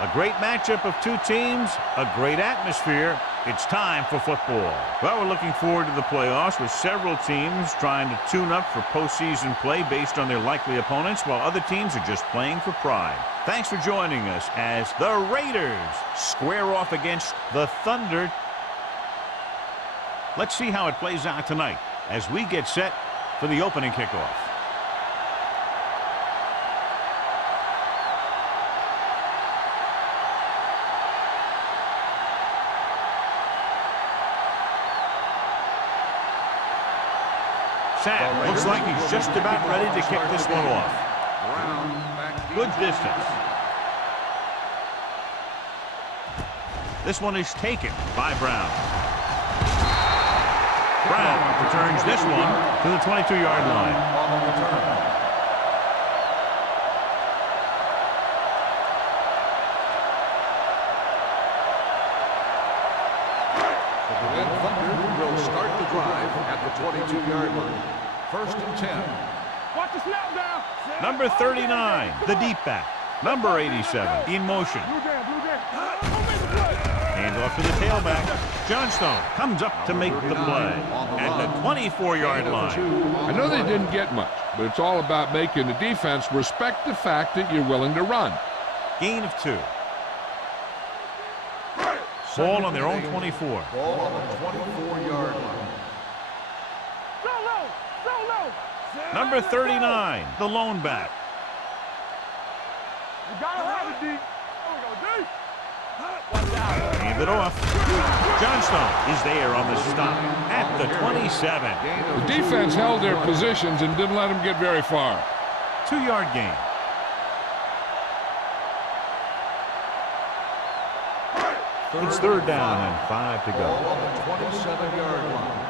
A great matchup of two teams, a great atmosphere. It's time for football. Well, we're looking forward to the playoffs with several teams trying to tune up for postseason play based on their likely opponents, while other teams are just playing for pride. Thanks for joining us as the Raiders square off against the Thunder. Let's see how it plays out tonight as we get set for the opening kickoff. Sam looks like he's just about ready to kick this one off. Good distance. This one is taken by Brown. Brown returns this one to the 22-yard line. Start the drive at the 22-yard line. 1st and 10. Watch the snap down. Number 39, the deep back. Number 87, in motion. Hand off to the tailback. Johnstone comes up to make the play at the 24-yard line. I know they didn't get much, but it's all about making the defense respect the fact that you're willing to run. Gain of 2. Ball on their own 24. Ball on the 24-yard line. Number 39, the lone back. You gotta have it, D. Hand it off. Johnstone is there on the stop at the 27. The defense held their positions and didn't let them get very far. 2-yard gain. It's 3rd down and 5 to go. Ball on the 27-yard line.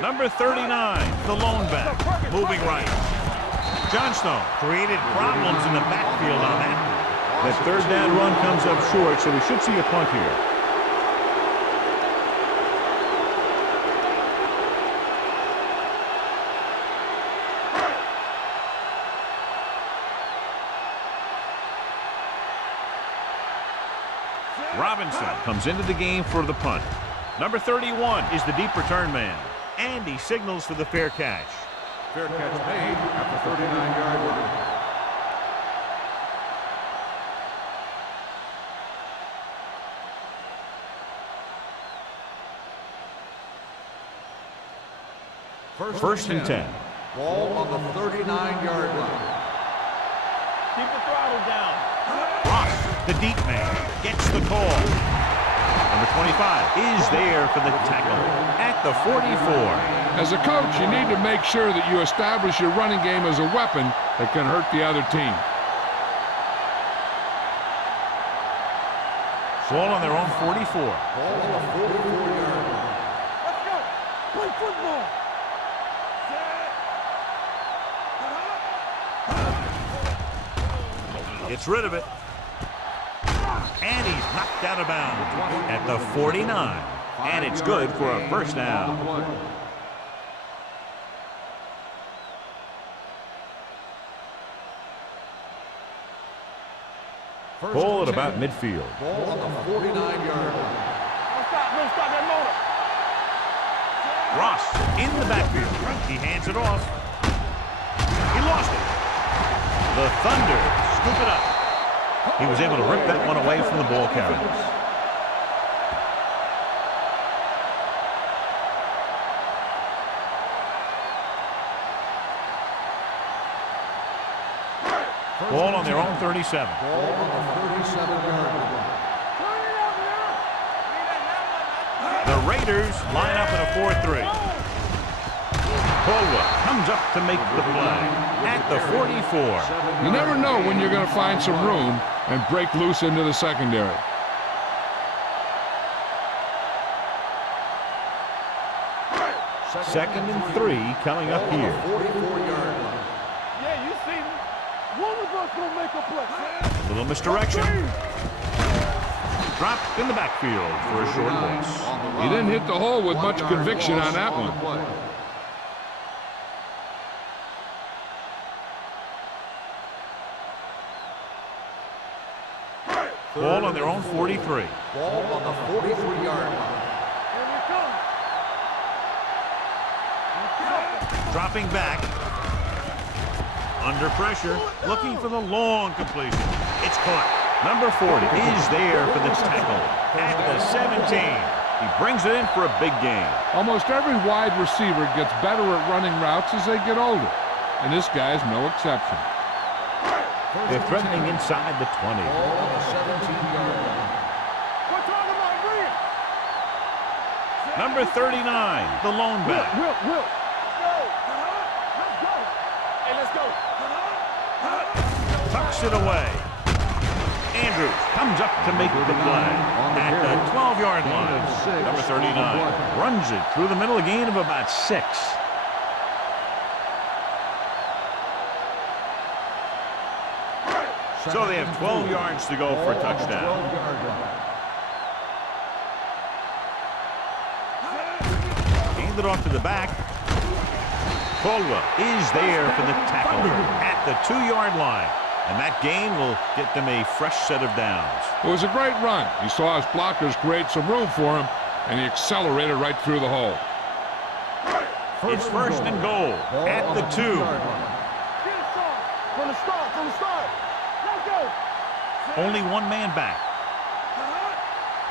Number 39, the lone back, moving right. Johnstone created problems in the backfield on that. That 3rd down run comes up short, so we should see a punt here. Robinson comes into the game for the punt. Number 31 is the deep return man. And he signals for the fair catch. Fair catch made at the 39-yard line. First and 10. Ball on the 39-yard line. Keep the throttle down. Ross, the deep man, gets the call. Number 25 is there for the tackle at the 44. As a coach, you need to make sure that you establish your running game as a weapon that can hurt the other team. Ball on their own 44. Ball on the 44-yard line. Let's go. Play football. Gets rid of it. And he's knocked out of bounds at the 49. And it's good for a 1st down. Ball at about midfield. Ball on the 49-yard line. No stop that motor. Ross in the backfield. He hands it off. He lost it. The Thunder scoop it up. He was able to rip that one away from the ball carriers. Ball on their own 37. Ball on the 37-yard line. The Raiders line up in a 4-3. Colwell comes up to make the play at the 44. You never know when you're going to find some room and break loose into the secondary. Second and 3 coming up here. 44-yard line. Yeah, you see me. One of us gonna make a play. Little misdirection. Dropped in the backfield for a short loss. He didn't hit the hole with much conviction on that one. Ball on their own 43. Ball on the 43-yard line. Here we come. Dropping back. Under pressure. Looking for the long completion. It's caught. Number 40 is there for the tackle. At the 17. He brings it in for a big gain. Almost every wide receiver gets better at running routes as they get older, and this guy's no exception. They're threatening inside the 20. Ball on the 17-yard line. We're talking about bring it. Number 39, the lone back. Will. Let's go. Let's go. Hey, let's go. Tucks it away. Andrews comes up to make the play at the 12-yard line. Number 39 runs it through the middle, a gain of about 6. So they have 12 yards to go for a touchdown. Hand it off to the back. Caldwell is there for the tackle at the 2-yard line. And that gain will get them a fresh set of downs. It was a great run. He saw his blockers create some room for him, and he accelerated right through the hole. It's first and goal at the 2. Get it started. From the start. Let's go. Only one man back.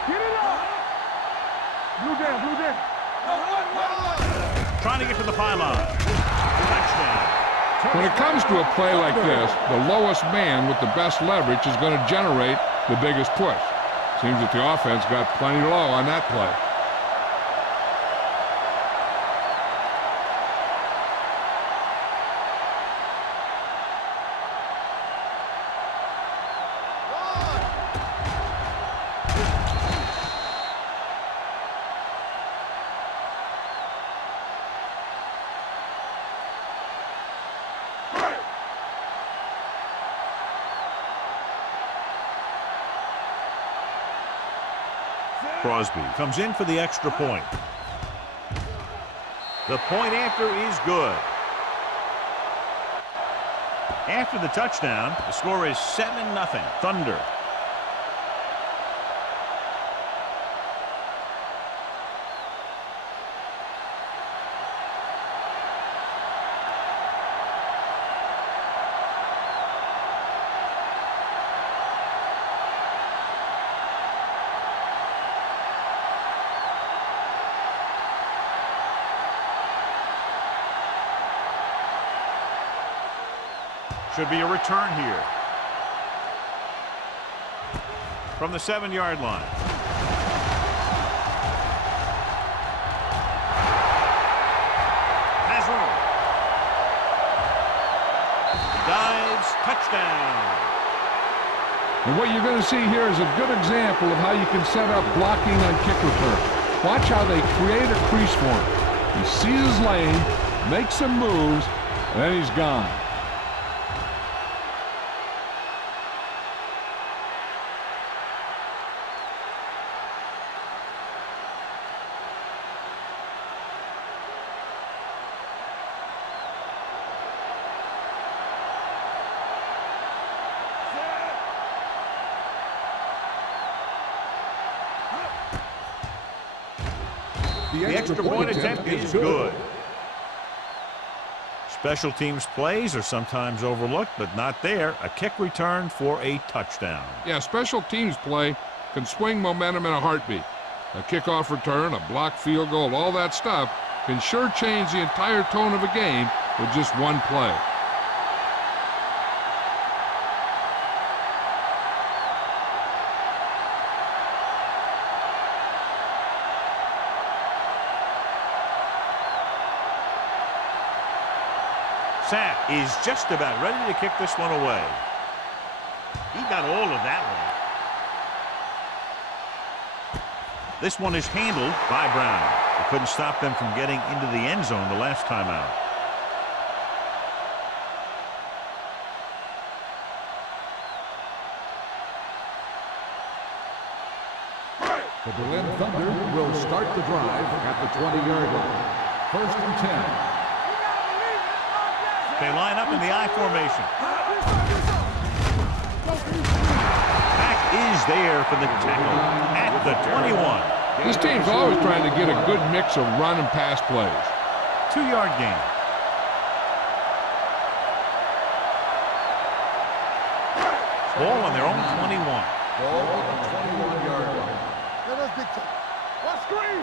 Get it up. Blue down. Trying to get to the pylon. Touchdown. When it comes to a play like this, the lowest man with the best leverage is going to generate the biggest push. Seems that the offense got plenty low on that play. Crosby comes in for the extra point. The point after is good. After the touchdown, the score is 7-0. Thunder. Should be a return here. From the 7-yard line. Has room. Dives. Touchdown. And what you're going to see here is a good example of how you can set up blocking on kick return. Watch how they create a crease for him. He sees his lane, makes some moves, and then he's gone. The extra point attempt is good. Special teams plays are sometimes overlooked, but not there. A kick return for a touchdown. Yeah, special teams play can swing momentum in a heartbeat. A kickoff return, a blocked field goal, all that stuff can sure change the entire tone of a game with just one play. Sapp is just about ready to kick this one away. He got all of that one. This one is handled by Brown. They couldn't stop them from getting into the end zone the last time out. The Berlin Thunder will start the drive at the 20-yard line. First and 10. They line up in the I formation. Back is is there for the tackle at the 21. This team's always trying to get a good mix of run and pass plays. 2-yard gain. Ball on their own 21. Ball on the 21-yard line. Let us dictate. What screen?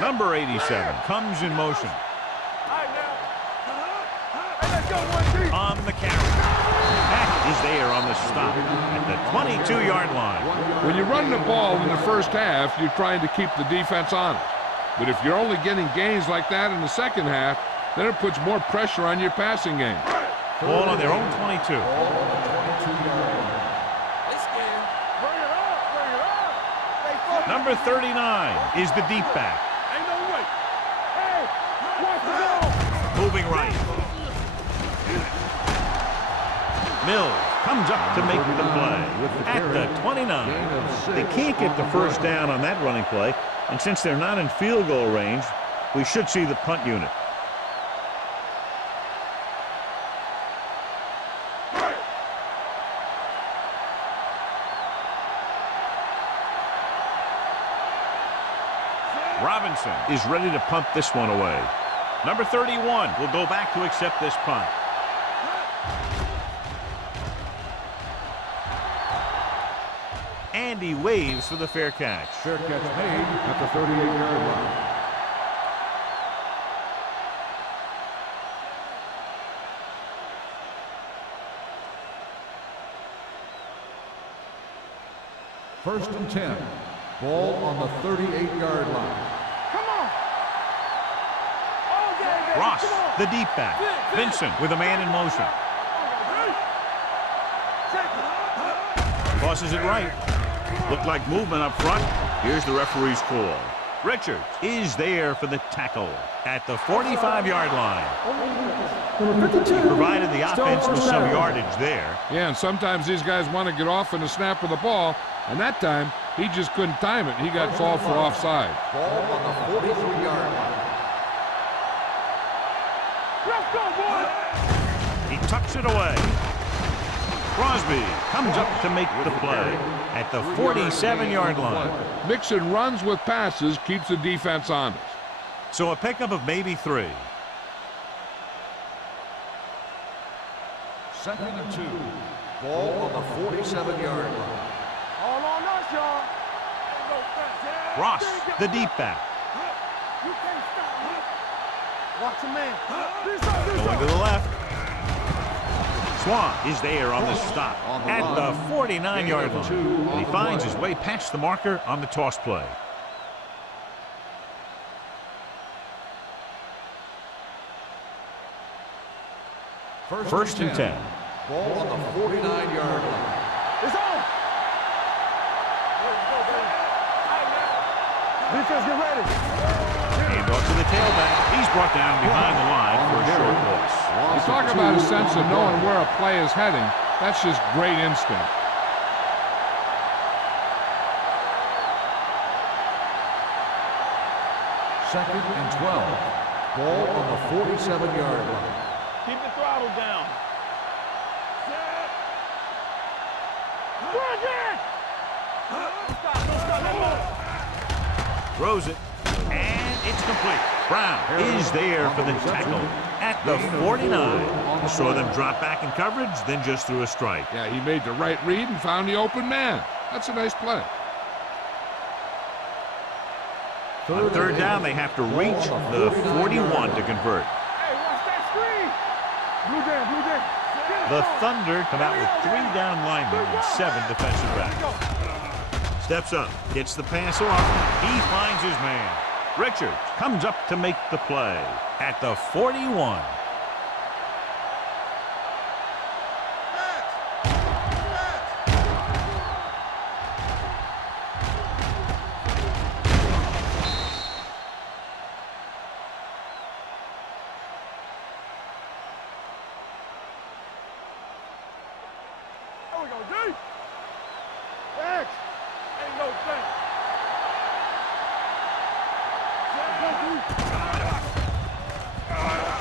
Number 87 comes in motion. On the carry. That is there on the stop at the 22-yard line. When you run the ball in the first half, you're trying to keep the defense honest. But if you're only getting gains like that in the second half, then it puts more pressure on your passing game. Ball on their own 22. Number 39 is the deep back. Ain't no way. Hey, watch the ball. Moving right. Mills comes up to make the play at the 29. They can't get the first down on that running play, and since they're not in field goal range, we should see the punt unit. Robinson is ready to punt this one away. Number 31 will go back to accept this punt. And he waves for the fair catch. Fair catch made at the 38-yard line. First and 10. Ball on the 38-yard line. Come on. Oh, yeah, yeah. Ross, Come on. the deep back. Vincent with a man in motion. Tosses it right. Looked like movement up front. Here's the referee's call. Richards is there for the tackle at the 45-yard line. Provided the offense with some yardage there. Yeah, and sometimes these guys want to get off in the snap of the ball, and that time he just couldn't time it. He got called for offside. Ball on the 43-yard line. Let's go, boy. He tucks it away. Crosby comes up to make the play at the 47-yard line. Mixing runs with passes keeps the defense honest. So a pickup of maybe 3. Second and 2. Ball on the 47-yard line. All on us, y'all. Ross, the deep back. You can't stop me. Watch your man. Going to the left. Swan is there on the stop at the 49-yard line. And he finds his way past the marker on the toss play. First and 10. Ball on the 49-yard line. It's on. Defense, get ready. Hand off to the tailback. He's brought down behind the line for a short loss. You talk about a sense of knowing where a play is heading. That's just great instinct. Second and 12. Ball on the 47-yard line. Keep the throttle down. Throws it, and it's complete. Brown is there for the tackle at the 49. Saw them drop back in coverage, then just threw a strike. Yeah, he made the right read and found the open man. That's a nice play. On third down, they have to reach the 41 to convert. Hey, watch that screen. Blue jam, blue jam. The Thunder come out with 3 down linemen and 7 defensive backs. Steps up, gets the pass off. He finds his man. Richards comes up to make the play at the 41. There we go, D. X. Ain't no thing.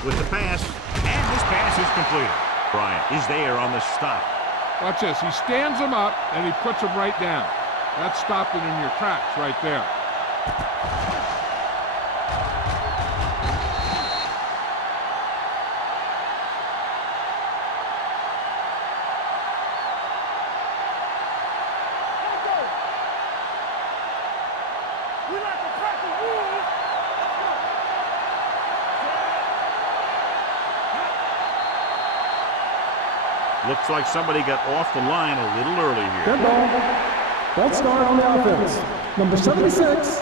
With the pass, and this pass is completed. Bryant is there on the stop Watch this. He stands them up, and he puts them right down. That's stopping in your tracks right there. Looks like somebody got off the line a little early here. Good ball. Ball start on the offense. Number 76.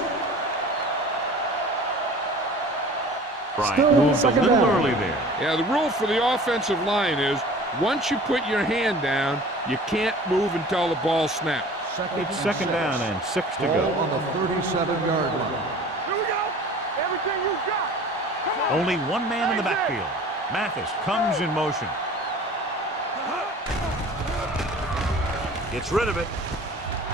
Bryant moved a little down. early there. Yeah, the rule for the offensive line is once you put your hand down, you can't move until the ball snaps. It's second down and 6 to go. On the 37-yard line. Here we go. Everything you got. Come on. Only one man in the backfield. Mathis comes in motion. Gets rid of it.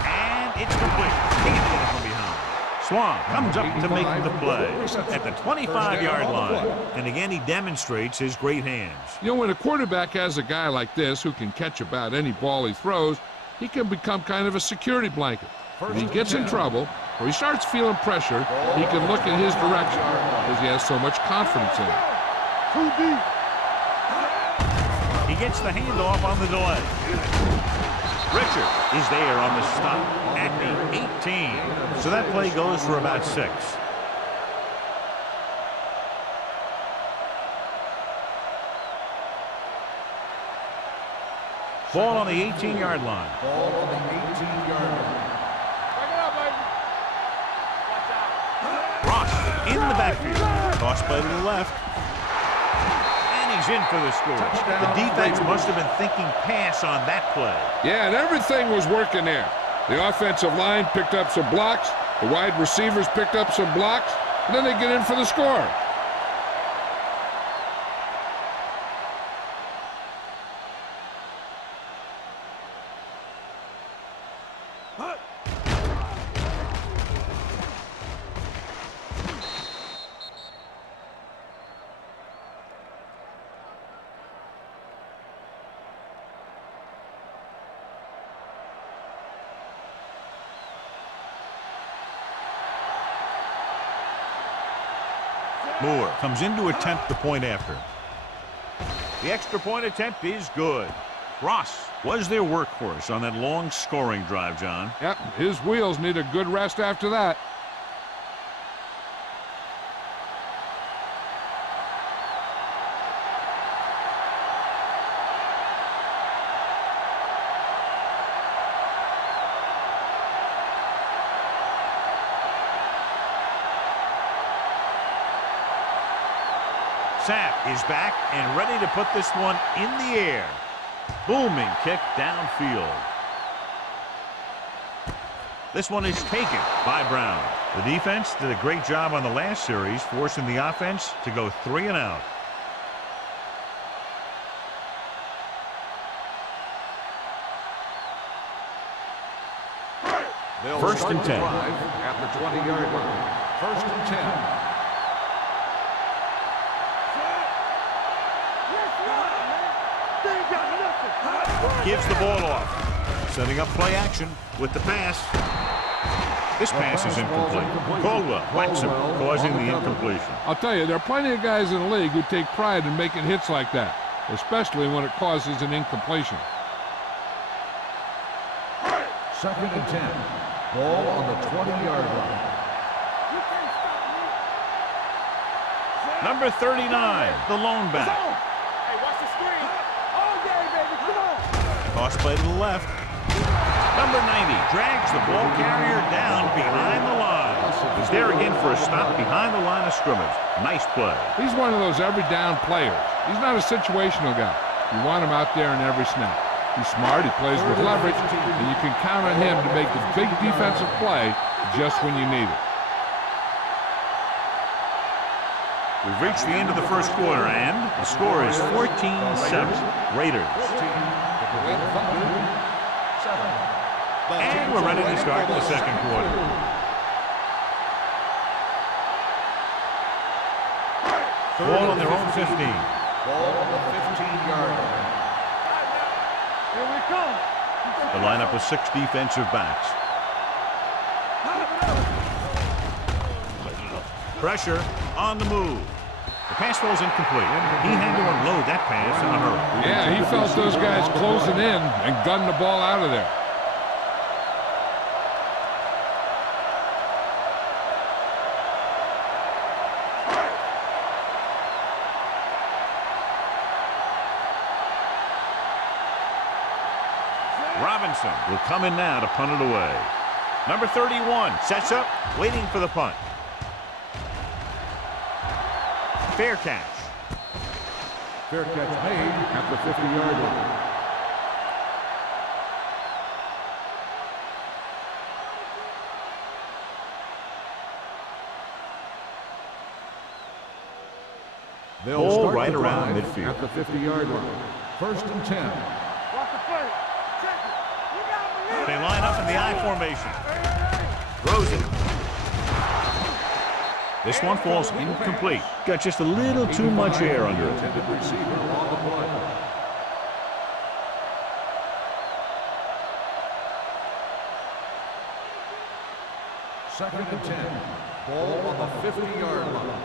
And it's complete. He's getting from behind. Swan comes up to make the play at the 25-yard line. And again, he demonstrates his great hands. You know, when a quarterback has a guy like this who can catch about any ball he throws, he can become kind of a security blanket. If he gets in trouble or he starts feeling pressure, he can look in his direction because he has so much confidence in it. Too deep. He gets the handoff on the delay. Richard is there on the stop at the 18. So that play goes for about 6. Ball on the 18-yard line. Ball on the 18-yard line. Ross in the backfield. Toss play to the left. And he's in for the score. The defense must have been thinking pass on that play. Yeah, and everything was working there. The offensive line picked up some blocks. The wide receivers picked up some blocks. And then they get in for the score. Moore comes in to attempt the point after. The extra point attempt is good. Ross was their workhorse on that long scoring drive, John. Yep, his wheels need a good rest after that. Sapp is back and ready to put this one in the air. Booming kick downfield. This one is taken by Brown. The defense did a great job on the last series, forcing the offense to go 3 and out. First and 10. At the 20-yard line. First and 10. Gives the ball off. Setting up play action with the pass. This pass is incomplete. Caldwell whacks him, causing the incompletion. I'll tell you, there are plenty of guys in the league who take pride in making hits like that, especially when it causes an incompletion. Second and 10. Ball on the 20-yard line. Number 39, the lone back. Hey, watch the screen. All day, baby. Come on. Toss play to the left. Number 90 drags the ball carrier down behind the line. He's there again for a stop behind the line of scrimmage. Nice play. He's one of those every down players. He's not a situational guy. You want him out there in every snap. He's smart, he plays with leverage, and you can count on him to make the big defensive play just when you need it. We've reached the end of the first quarter, and the score is 14-7. Raiders. And we're ready to start the second quarter. Ball on their own 15. Ball on the 15-yard line. Here we come. The lineup of 6 defensive backs. Pressure on the move. The pass falls incomplete. He had to unload that pass in a hurry. Yeah, he felt those guys closing in and gunned the ball out of there. Robinson will come in now to punt it away. Number 31 sets up, waiting for the punt. Fair catch. Fair catch made at the 50-yard line. They'll Ball start right the around drive midfield. at the 50-yard line. 1st and 10. Watch the play. Check it. You gotta believe They it. line up in the I formation. Throws it. This one falls incomplete. Got just a little too much air under it. Intended receiver on the play. Second and 10. Ball on the 50-yard line.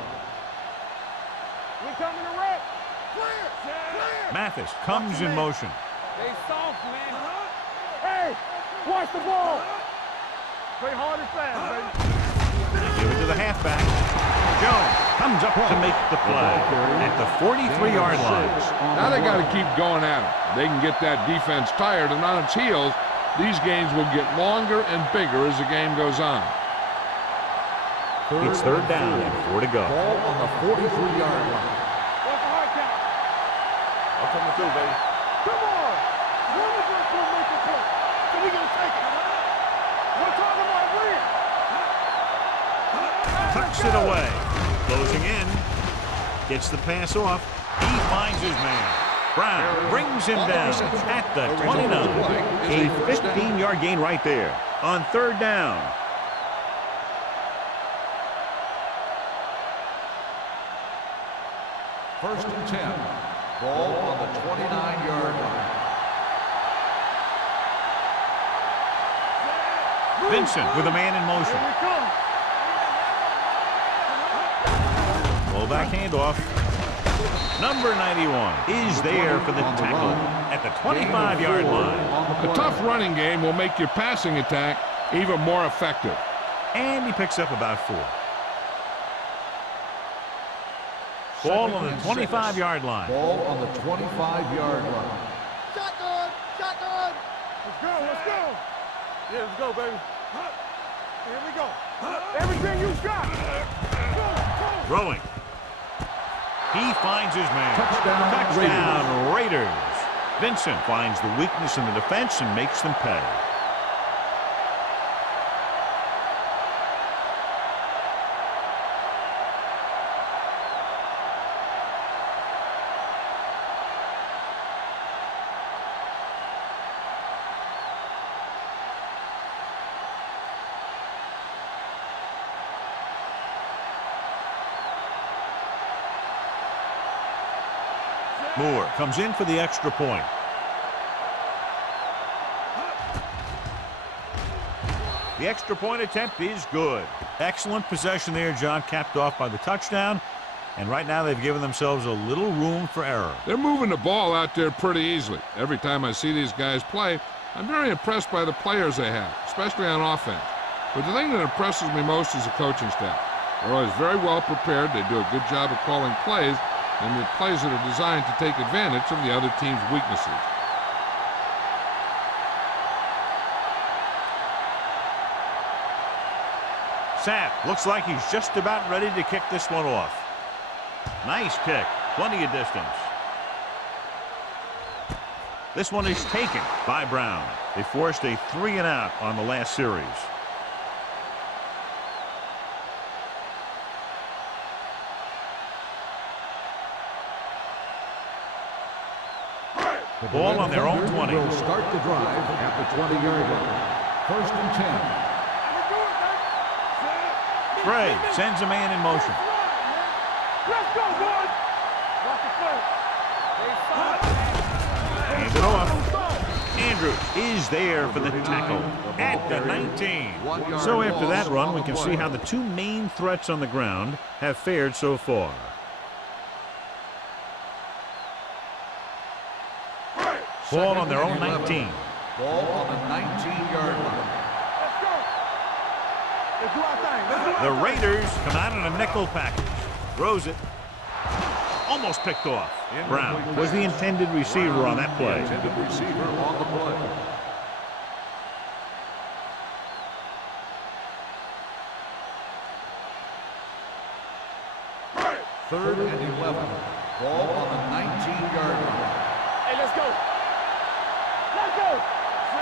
We coming to wreck. Clear. Clear. Mathis comes in motion. They soft, man. Hey, watch the ball. Play hard and fast, baby. They give it to the halfback. Jones comes up to make the play at the 43-yard line. Now they got to keep going at it. They can get that defense tired and on its heels. These games will get longer and bigger as the game goes on. It's 3rd down and 4 to go. Ball on the 43-yard line. What's the hard count? I'll come through, baby. Come on. One of us will make the play. So we gonna take it. We're talking about win. Tucks it away. Closing in. Gets the pass off. He finds his man. Brown brings him down at the 29. A 15-yard gain right there on 3rd down. First and 10. Ball on the 29-yard line. Vincent with a man in motion. Here we come. Fullback handoff. Number 91 is there for the tackle at the 25-yard line. A tough running game will make your passing attack even more effective. And he picks up about 4. Ball on the 25-yard line. Ball on the 25-yard line. Shotgun. Shotgun. Let's go. Let's go. Yeah, let's go, baby. Here we go. Everything you got. Go. Throwing. He finds his man. Touchdown, Raiders. Vincent finds the weakness in the defense and makes them pay. Moore comes in for the extra point. The extra point attempt is good. Excellent possession there, John, capped off by the touchdown. And right now they've given themselves a little room for error. They're moving the ball out there pretty easily. Every time I see these guys play, I'm very impressed by the players they have, especially on offense. But the thing that impresses me most is the coaching staff. They're always very well prepared. They do a good job of calling plays, and the plays that are designed to take advantage of the other team's weaknesses. Sapp looks like he's just about ready to kick this one off. Nice kick. Plenty of distance. This one is taken by Brown. They forced a 3-and-out on the last series. The Ball on their own Thunder 20. will start the drive at the 20-yard line. First and 10. Gray sends a man in motion. Let's go, boys. Watch the play. Hands it off. Andrews is there for the tackle at the 19. So after that run, we can see how the two main threats on the ground have fared so far. Ball on their own 19. Ball on the 19-yard line. Let's go. Let's do our thing. Let's do our The thing. Raiders come out in a nickel package. Throws it. Almost picked off. Brown was the intended receiver on that play. Intended receiver on the play. Third and 11. Ball on the 19-yard line. Hey, let's go. Let's go.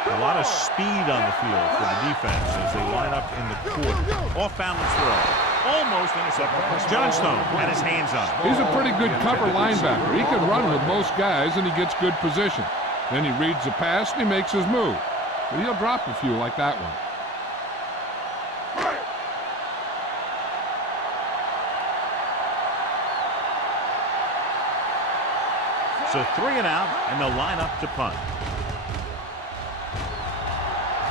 A lot of speed on the field for the defense as they line up in the court. Off-balance throw. Almost intercepted. Johnstone had his hands on it. He's a pretty good cover linebacker. He can run with most guys, and he gets good position. Then he reads the pass, and he makes his move. But he'll drop a few like that one. So 3 and out, and they'll line up to punt.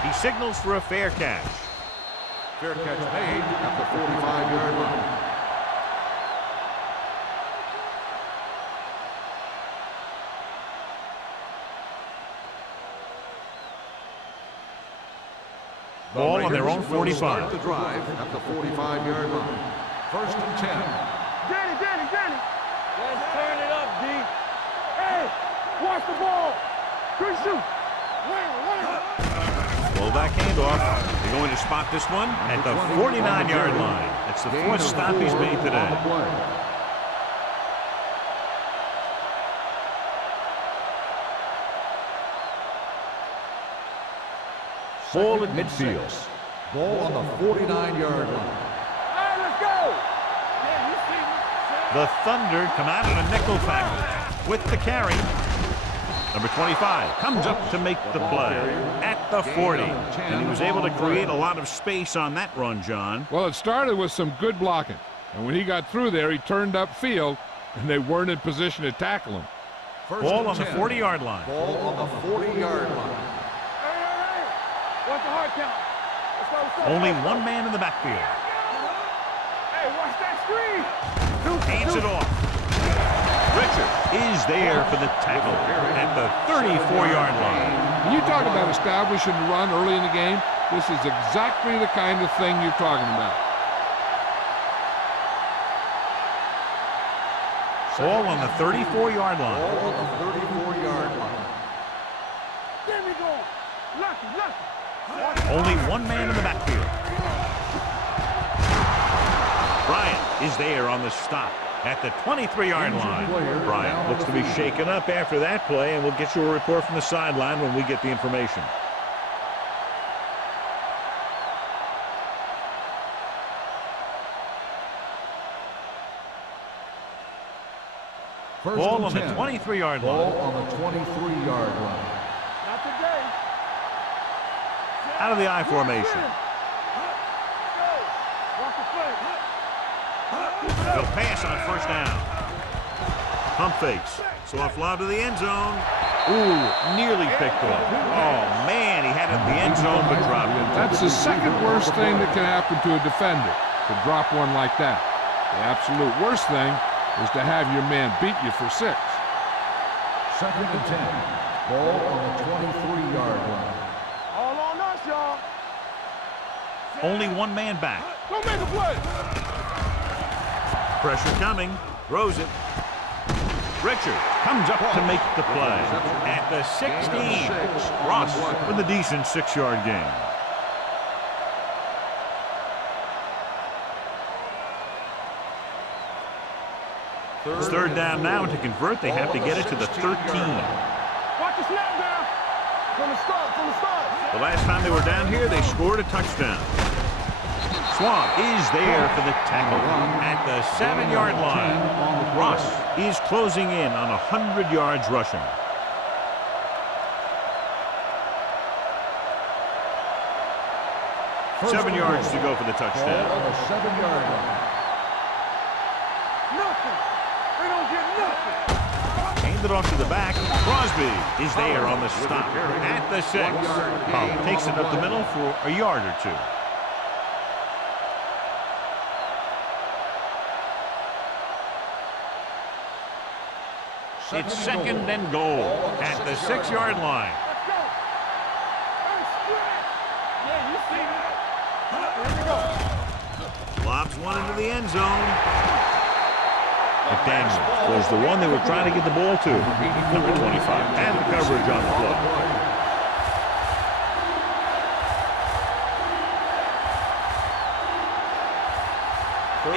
He signals for a fair catch. Fair catch made at the 45-yard line. Ball on their own Raiders will 45. start the drive at the 45-yard line. First and 10. Danny. Let's turn it up, D. Hey, watch the ball. Good shoot. Fullback handoff. They're going to spot this one at the 49-yard line. That's the fourth stop he's made today. Ball at midfield. Ball on the 49-yard line. Hey, let's go. Yeah, you see me. The Thunder come out in a nickel package with the carry. Number 25 comes up to make the play at the 40. And he was able to create a lot of space on that run, John. Well, it started with some good blocking. And when he got through there, he turned upfield, and they weren't in position to tackle him. Ball on the 40-yard line. Ball on the 40-yard line. Hey. What's the hard count? Let's go. Only one man in the backfield. Hey, watch that screen. Hands it off. Richard is there for the tackle at the 34-yard line. When you talk about establishing the run early in the game, this is exactly the kind of thing you're talking about. Ball on the 34-yard line. Ball on the 34-yard line. There we go. Lucky. Only one man in the backfield. Bryant is there on the stop at the 23-yard line. Bryant looks to be shaken up after that play, and we'll get you a report from the sideline when we get the information. Ball on the 23-yard line. Ball on the 23-yard line. Not today. Out of the I formation. Watch the play. They'll pass on first down. Pump fakes. Soft lob to the end zone. Ooh, nearly picked off. Oh, man, he had it in the end zone but dropped it. That's the second worst thing that can happen to a defender, to drop one like that. The absolute worst thing is to have your man beat you for 6. Second and 10. Ball on the 23-yard line. All on us, y'all. Only one man back. Go make a play. Pressure coming. Throws it. Richard comes up to make the play at the 16. Ross with a decent 6-yard gain. It's third down now, and to convert, they have to get it to the 13. Watch the snap down. From the start. The last time they were down here, they scored a touchdown. Swamp is there for the tackle at the 7-yard line. Ross is closing in on 100 yards rushing. First 7 yards to go for the Ball touchdown. on the 7-yard line. Nothing. They don't get nothing. Hand it off to the back. Crosby is there on the stop at the 6. Takes it up the middle for a yard or 2. It's second and goal at the 6-yard line. Let's go. Hey, split. Yeah, you see it. Here we go. Lobs one into the end zone. McDaniel was the one they were trying to get the ball to. Number 25. And the coverage on the play.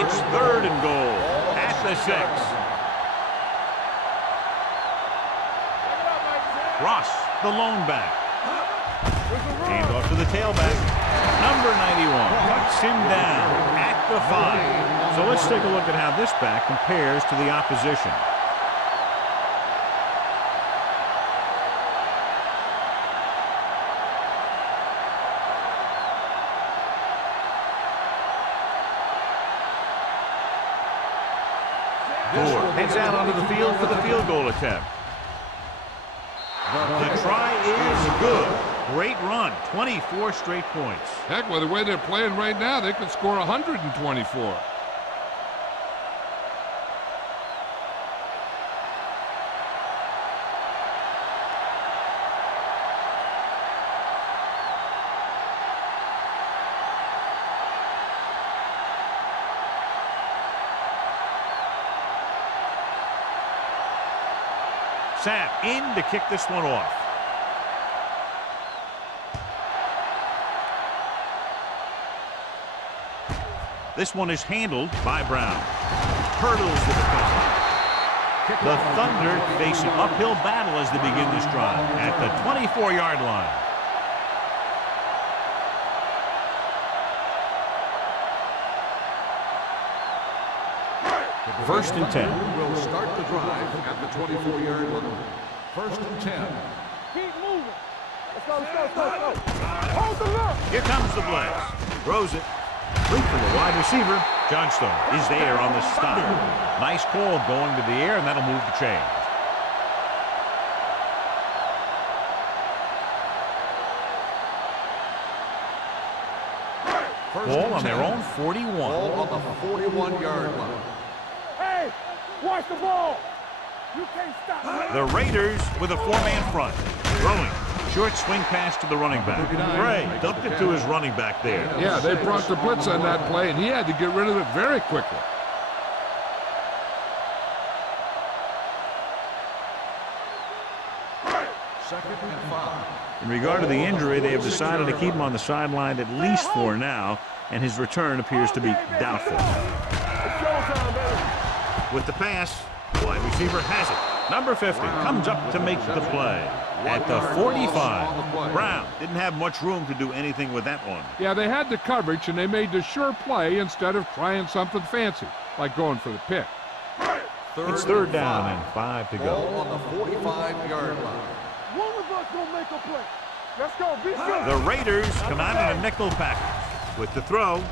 It's third and goal at the 6. Ross, the lone back. Hand off to the tailback. Number 91 cuts him down at the 5. So let's take a look at how this back compares to the opposition. Ford heads out onto the field for the field goal attempt. The try is good. Great run. 24 straight points. Heck, with the way they're playing right now, they could score 124. Sapp in to kick this one off. This one is handled by Brown. Hurdles the defense. The Thunder face an uphill battle as they begin this drive at the 24-yard line. First and 10. Will start the drive at the 24-yard line. First and 10. Keep moving. Let's go, let's go, let's go, let's go. Hold the look. Here comes the blitz. Throws it. Complete from the wide receiver. Johnstone is there on the stop. Nice call going to the air, and that'll move the chains. Ball on their own 41. Ball on the 41-yard line. Hey, watch the ball. You can't stop. The Raiders with a 4-man front. Throwing. Short swing pass to the running back. Gray dumped it to his running back there. Yeah, they brought the blitz on that play, and he had to get rid of it very quickly. Second and 5. In regard to the injury, they have decided to keep him on the sideline at least for now, and his return appears to be doubtful. With the pass, wide receiver has it. Number 50 comes up to make the play at the 45. Brown didn't have much room to do anything with that one. Yeah, they had the coverage, and they made the sure play instead of trying something fancy, like going for the pick. It's third down and 5 to go. Ball on the 45-yard line. One of us gonna make a play. Let's go, be sure. The Raiders come out in a nickel package with the throw.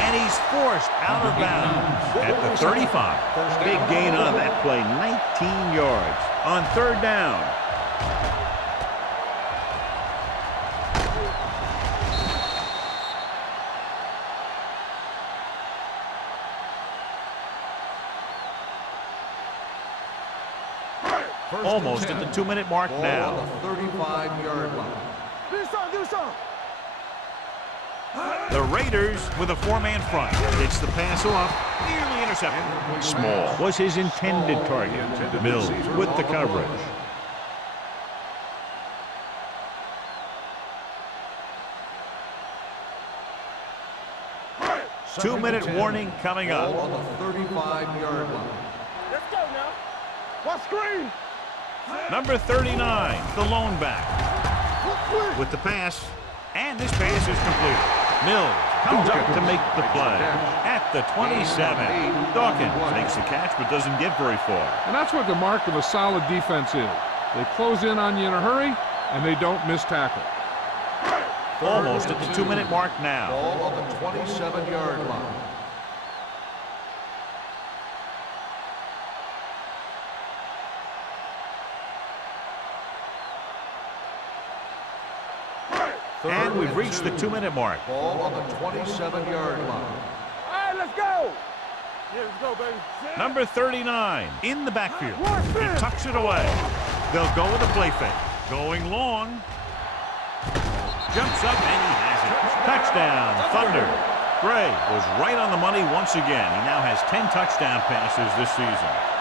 And he's forced out of bounds at the 35. Big gain on that play, 19 yards on third down. Almost at the 2-minute mark now. Ball on the 35-yard line. Do something. The Raiders with a 4-man front. It's the pass off, nearly intercepted. Small was his intended target. Mills with the coverage. 2-minute warning coming up. Ball on the 35-yard line. Let's go now. Watch screen. Number 39, the lone back. With the pass, and this pass is complete. Mills comes up to make the play at the 27. Dawkins makes the catch but doesn't get very far. And that's what the mark of a solid defense is. They close in on you in a hurry, and they don't miss tackle. Almost at the 2-minute mark now. Ball on the 27-yard line. And we've reached the 2-minute mark. Ball on the 27-yard line. All right, let's go. Yeah, let's go, baby. Number 39 in the backfield. Watch He this. tucks it away. They'll go with a play fake. Going long. Jumps up and he has it. Touchdown, Thunder. Gray was right on the money once again. He now has 10 touchdown passes this season.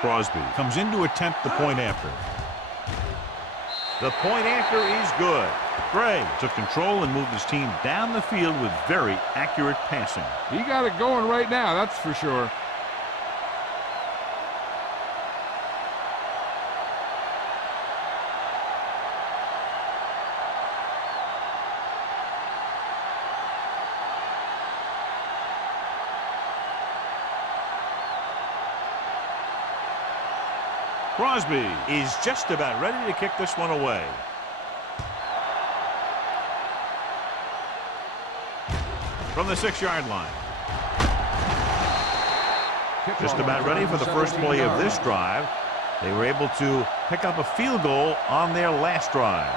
Crosby comes in to attempt the point after. The point after is good. Gray took control and moved his team down the field with very accurate passing. He got it going right now, that's for sure. Crosby is just about ready to kick this one away. From the 6-yard line. Just about ready for the first play of this drive. They were able to pick up a field goal on their last drive.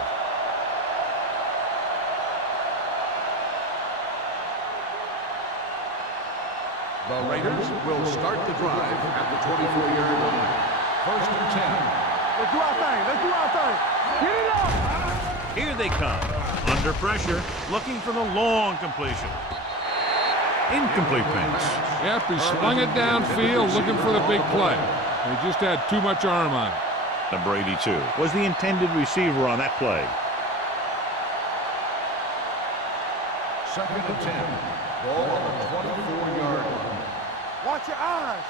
The Raiders will start the drive at the 24-yard line. First and 10. Let's do our thing. Let's do our thing. Get it up. Here they come. Under pressure, looking for the long completion. Incomplete pass. Yep, he swung it downfield looking for the big play. He just had too much arm on it. Number 82 was the intended receiver on that play. Second and 10. Ball on the 24-yard line. Watch your eyes.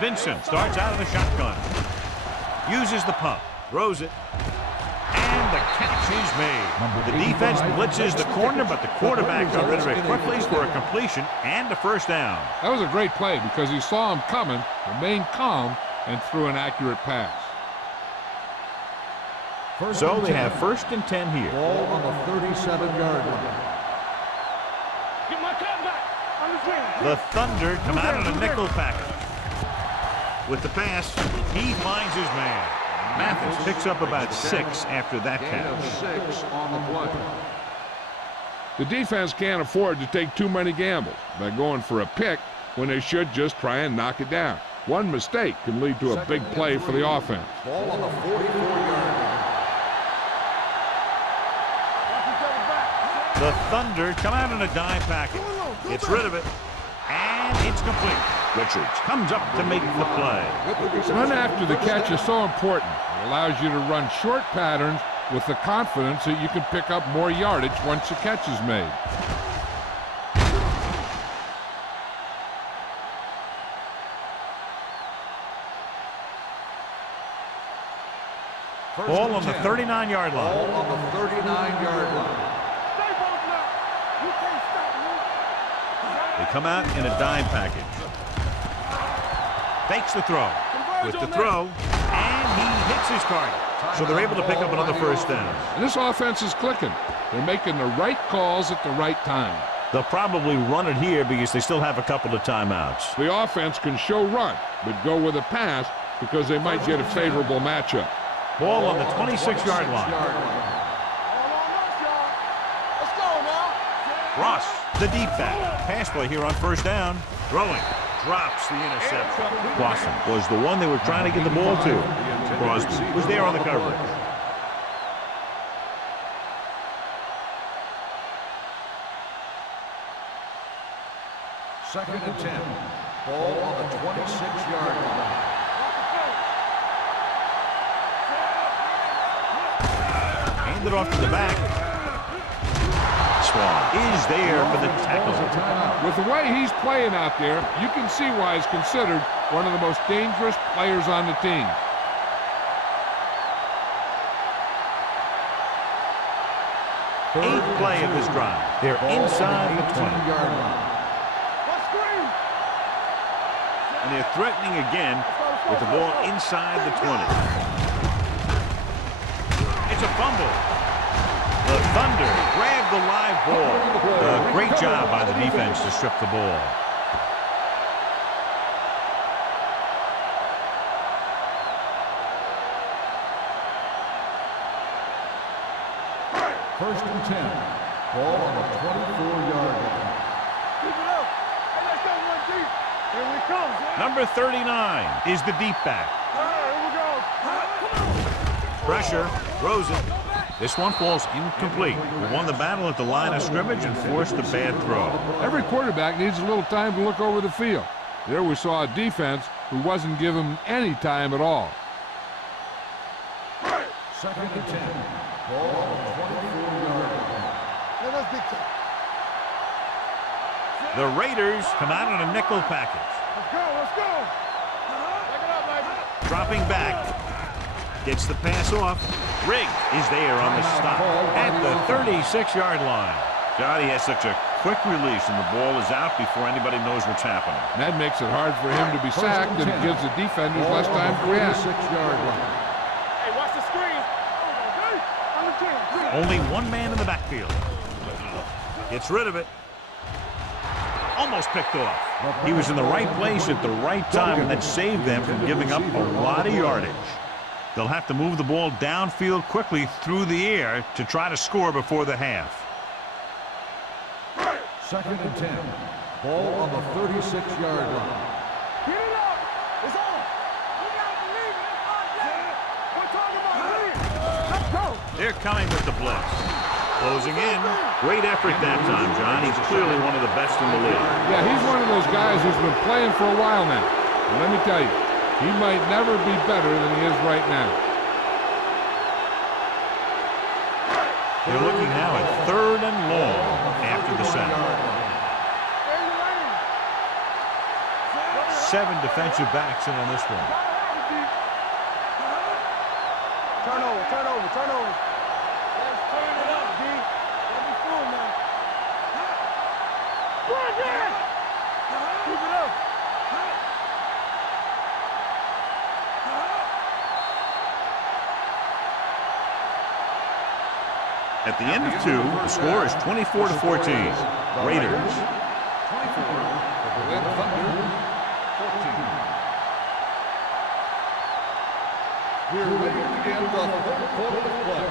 Vincent starts out of the shotgun. Uses the pump. Throws it. And the catch is made. The defense blitzes the corner, but the quarterback got rid of it quickly for a completion and a first down. That was a great play because he saw him coming, remained calm, and threw an accurate pass. So they have first and 10 here. Ball on the 37-yard line. Get my cat back. Understand. The Thunder come out in a nickel package. With the pass, he finds his man. Mathis picks up about 6 after that Gain of catch. 6 on the play. The defense can't afford to take too many gambles by going for a pick when they should just try and knock it down. One mistake can lead to a big play for the offense. Ball on the 44-yard line. The Thunder come out in a dime package. Gets rid of it, and it's complete. Richards comes up to make the play. Run after the catch is so important. It allows you to run short patterns with the confidence that you can pick up more yardage once the catch is made. Ball on the 39-yard line. Ball on the 39-yard line. Stay both now. You can't stop me. They come out in a dime package. Fakes the throw. With the throw, and he hits his target. So they're able to pick up another first down. And this offense is clicking. They're making the right calls at the right time. They'll probably run it here because they still have a couple of timeouts. The offense can show run, but go with a pass because they might get a favorable matchup. Ball on the 26-yard line. All on us, y'all. Let's go now. Ross, the deep back. Pass play here on first down. Throwing. Drops the interception. Blossom was the one they were trying to get the ball to. Crosby was there on the coverage. Second and 10. Ball on the 26-yard line. Handed off to the back. Swan is there for the tackle. With the way he's playing out there, you can see why he's considered one of the most dangerous players on the team. Eighth play of this drive. They're inside the 20. Yard line. Let's screen. and they're threatening again with the ball inside the 20. It's a fumble. The Thunder grab the live ball. Great job by the defense to strip the ball. First and 10. Ball on the 24-yard line. Keep it up. Hey, let's go one deep. Here we come. Number 39 is the deep back. All right, here we go. Pressure, throws it. This one falls incomplete. He won the battle at the line of scrimmage and forced a bad throw. Every quarterback needs a little time to look over the field. There we saw a defense who wasn't given any time at all. Second and 10. Ball on the 24-yard line. Let us beat them. The Raiders come out on a nickel package. Let's go, let's go. Back it up, baby. Dropping back. Gets the pass off. Riggs is there on the stop at the 36-yard line. Johnny has such a quick release, and the ball is out before anybody knows what's happening. And that makes it hard for him to be sacked, and it gives the defenders less time to react. 36-yard line. Hey, watch the screen. Only one man in the backfield. Gets rid of it. Almost picked off. He was in the right place at the right time, and that saved them from giving up a lot of yardage. They'll have to move the ball downfield quickly through the air to try to score before the half. Second and 10. Ball on the 36-yard line. Get it up. It's on. We got to believe it. It's on deck. We're talking about believe. Let's go. They're coming with the blitz. Closing in. Great effort that time, John. He's clearly one of the best in the league. Yeah, he's one of those guys who's been playing for a while now. And let me tell you, he might never be better than he is right now. They're looking now at 3rd and long after the sack. 7 defensive backs in on this one. Turnover, turnover, turnover. Let's turn it up, D. Don't be fooled, man. Go again. Keep it up. At the end of 2, the score is 24-14. Raiders. 24. The Berlin Thunder. 14. We're ready to begin the third quarter of play.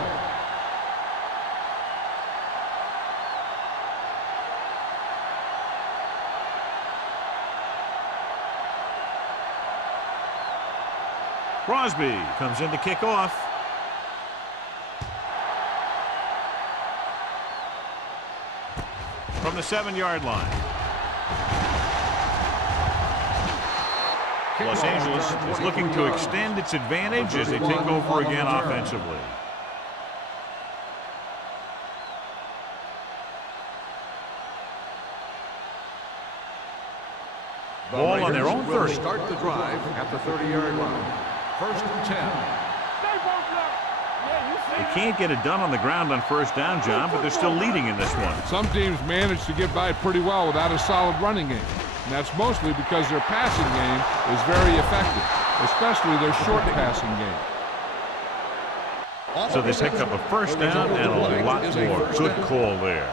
Crosby comes in to kick off. From the 7-yard line. Los Angeles is looking to extend its advantage as they take over again offensively. Ball on their own 30. Start the drive at the 30-yard line. First and 10. They can't get it done on the ground on first down, John, but they're still leading in this one. Some teams manage to get by pretty well without a solid running game. And that's mostly because their passing game is very effective, especially their short passing game. So they pick up a first down and a lot more. Good call there.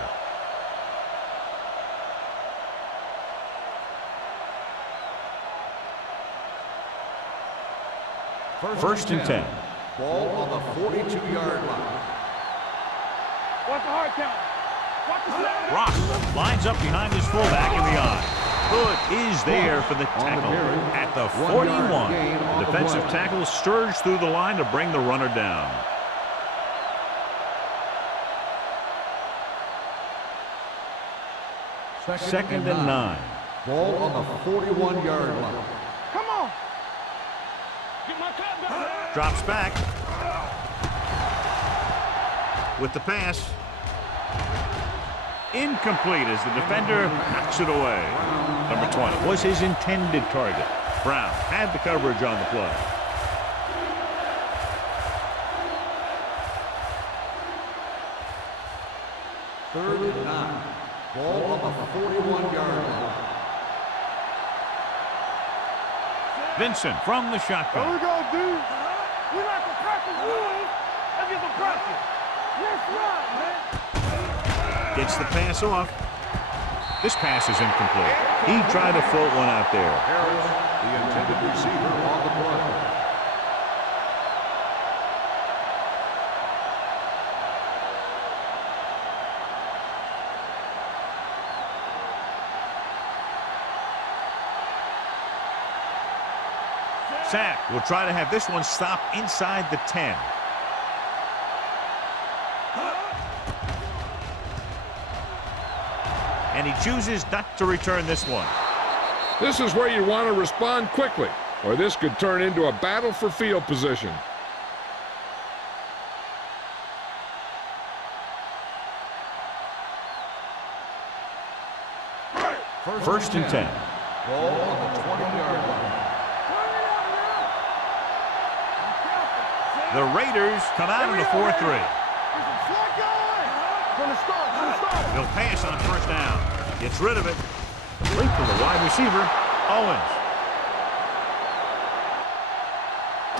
First and 10. Ball on the 42-yard line. Watch the hard count. Watch the snap. Ross lines up behind his fullback in the eye. Good is there for the tackle at the 41. The defensive tackle surged through the line to bring the runner down. Second and 9. Ball on the 41-yard line. Come on. Get my cut back. Drops back. With the pass. Incomplete as the defender knocks it away. Number 20 was his intended target. Brown had the coverage on the play. Third and 9. Ball on the 41-yard line. Vincent from the shotgun. Here we go, dude. We like to practice rules. Let's get some practice. Let's run, man. Gets the pass off. This pass is incomplete. He tried to float one out there. Harris, the intended receiver on the play. Sack will try to have this one stop inside the 10. And he chooses not to return this one. This is where you want to respond quickly, or this could turn into a battle for field position. First and 10. Ball on the 20-yard line. The Raiders come out in the 4-3. He'll pass on first down. Gets rid of it. Late for the wide receiver, Owens.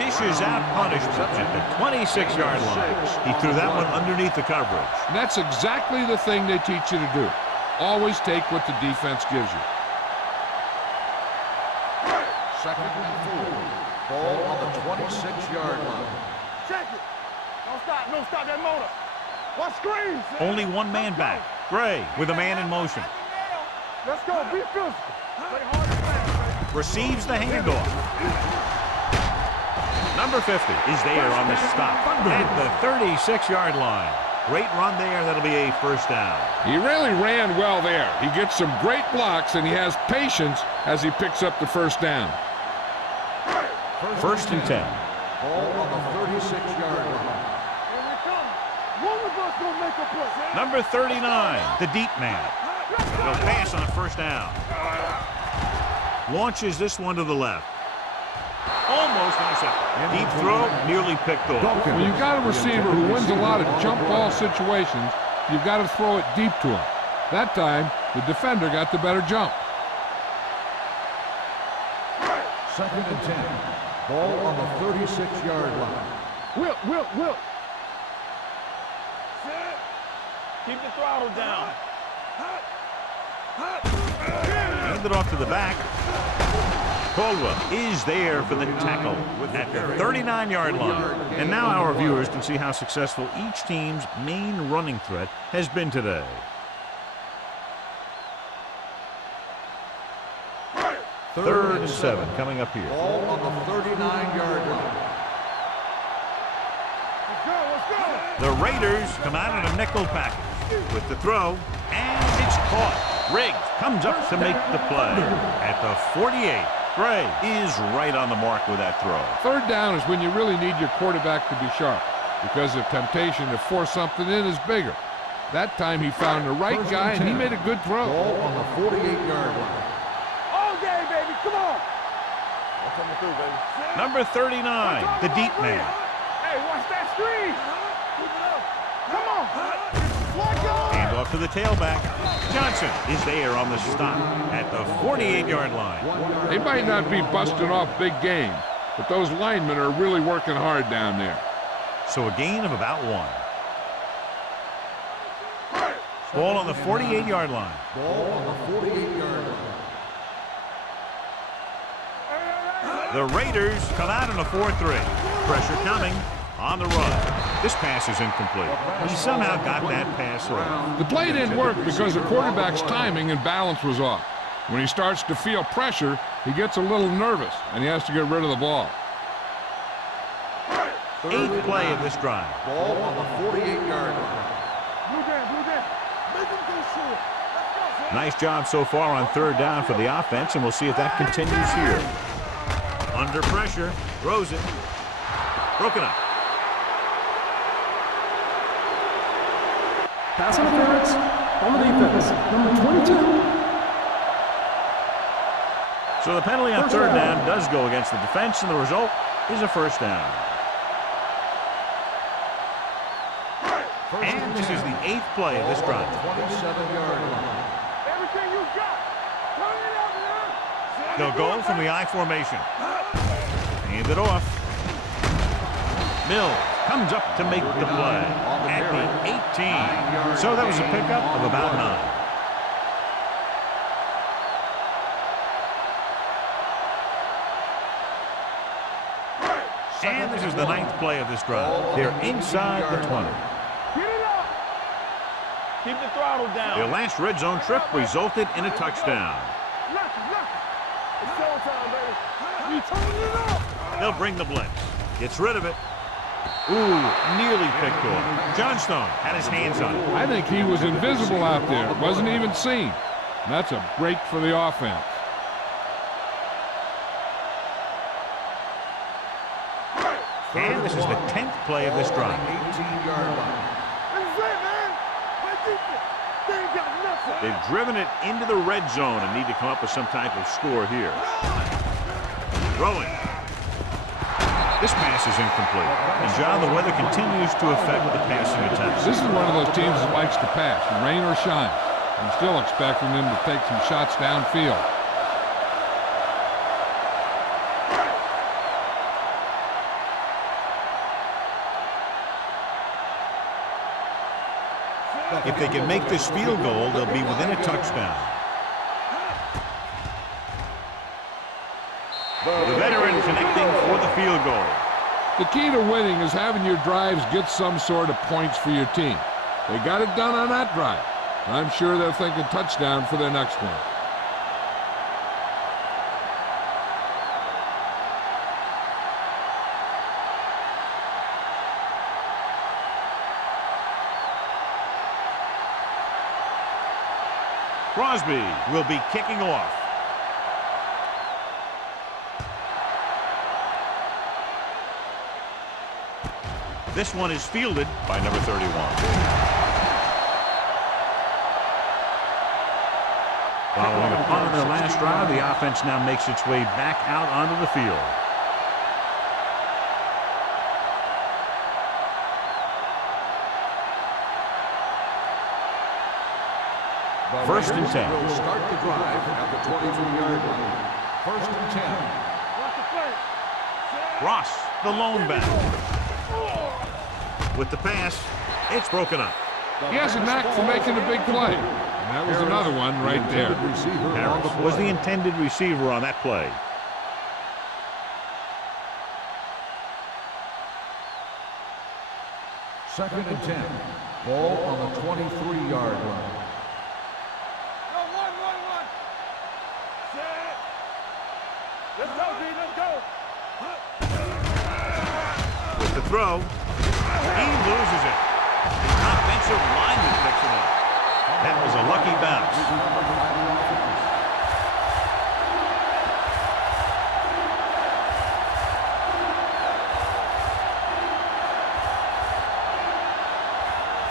Dishes out punishment at the 26-yard line. He threw that one underneath the coverage. And that's exactly the thing they teach you to do. Always take what the defense gives you. Second and 4. Ball on the 26-yard line. Check it. Don't stop that motor. Watch screens. Only one man back. Gray with a man in motion. Let's go. Be physical. Play hard and fast. Receives the handoff. Number 50 is there on the stop at the 36-yard line. Great run there. That'll be a first down. He really ran well there. He gets some great blocks, and he has patience as he picks up the first down. First and 10. Ball on the 36-yard line. Here we come. One of us gonna make a play. Number 39, the deep man. He'll pass on first down. Launches this one to the left. Almost intercepted. Deep throw, nearly picked off. When you've got a receiver who wins a lot of jump ball situations, you've got to throw it deep to him. That time, the defender got the better jump. Second and 10. Ball on the 36-yard line. Will. Keep the throttle down. Hand it off to the back. Caldwell is there for the tackle at the 39-yard line. And now our viewers can see how successful each team's main running threat has been today. Third and 7 coming up here. Ball on the 39-yard line. Let's go. The Raiders come out in a nickel package with the throw, and it's caught. Riggs comes up to make the play at the 48. Gray is right on the mark with that throw. Third down is when you really need your quarterback to be sharp, because the temptation to force something in is bigger. That time he found the right guy, and he made a good throw. Ball on the 48-yard line. All day, baby. Come on. I'm coming through, baby. Number 39, the deep man. Hey, watch that screen. Keep it up. Come on. Let's go. Hand off to the tailback. Johnson is there on the stop at the 48-yard line. They might not be busting off big games, but those linemen are really working hard down there. So a gain of about 1. Ball on the 48-yard line. Ball on the 48-yard line. The Raiders come out in a 4-3. Pressure coming on the run. This pass is incomplete. He somehow got that pass off. The play didn't work because the quarterback's timing and balance was off. When he starts to feel pressure, he gets a little nervous, and he has to get rid of the ball. 8th play of this drive. Ball on the 48-yard line. Blue game. Make him go short. Let's go. Nice job so far on third down for the offense, and we'll see if that continues here. Under pressure, throws it. Broken up. Pass interference on the defense. Number 22. So the penalty on third down does go against the defense, and the result is a first down. And this is the 8th play of this drive. 27-yard line. Everything you got. Turn it up, man. They'll go from the I formation. Hand it off. Mills comes up to make the play at the 18. So that was a pickup of about 9. And this is the 9th play of this drive. They're inside the 20. Get it up. Keep the throttle down. Their last red zone trip resulted in a touchdown. Lock it. It's showtime, baby. We turning it up. They'll bring the blitz. Gets rid of it. Ooh, nearly picked off. Johnstone had his hands on it. I think he was invisible out there. Wasn't even seen. And that's a break for the offense. And this is the 10th play of this drive. 18-yard line. That's it, man. My defense. They ain't got nothing. They've driven it into the red zone and need to come up with some type of score here. Throwing. This pass is incomplete. And John, the weather continues to affect the passing attempts. This is one of those teams that likes to pass, rain or shine. I'm still expecting them to take some shots downfield. If they can make this field goal, they'll be within a touchdown. The veteran connecting for the field goal. The key to winning is having your drives get some sort of points for your team. They got it done on that drive. I'm sure they're thinking touchdown for their next one. Crosby will be kicking off. This one is fielded by number 31. Following a punt on their last drive, the offense now makes its way back out onto the field. First and 10. Will start the drive at the 23-yard line. First and 10. Watch the play. Ross, the lone back. With the pass, it's broken up. He has a knack for making a big play. And that was another one right there. Harris was the intended receiver on that play. Second and 10. Ball on the 23-yard line. Go, one. Set. Let's go, D. Let's go. With the throw, he loses it. The offensive lineman picks it up. That was a lucky bounce.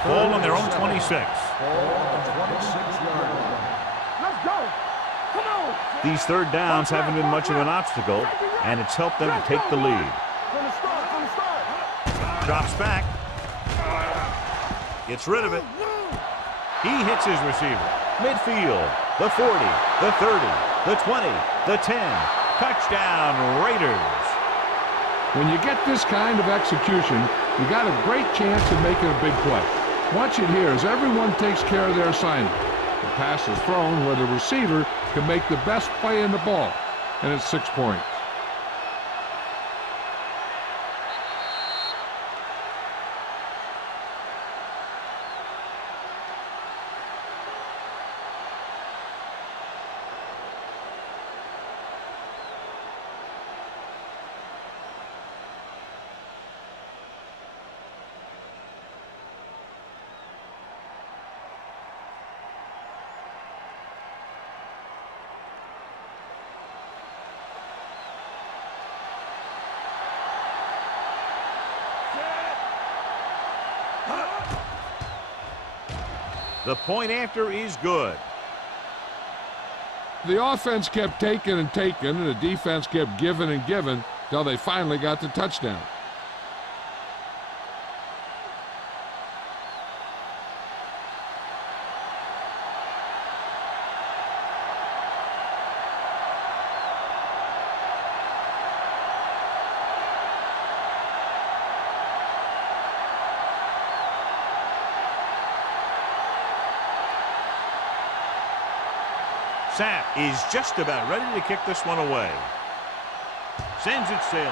Ball on their own 26. Ball on the 26-yard line. Let's go. Come on. These third downs haven't been much of an obstacle, and it's helped them to take the lead. From the start. Drops back. Gets rid of it. He hits his receiver. Midfield. The 40, the 30, the 20, the 10. Touchdown, Raiders. When you get this kind of execution, you got a great chance of making a big play. Watch it here as everyone takes care of their assignment. The pass is thrown where the receiver can make the best play in the ball, and it's 6 points. The point after is good. The offense kept taking and taking, and the defense kept giving and giving till they finally got the touchdown. Sapp is just about ready to kick this one away. Sends it sailing.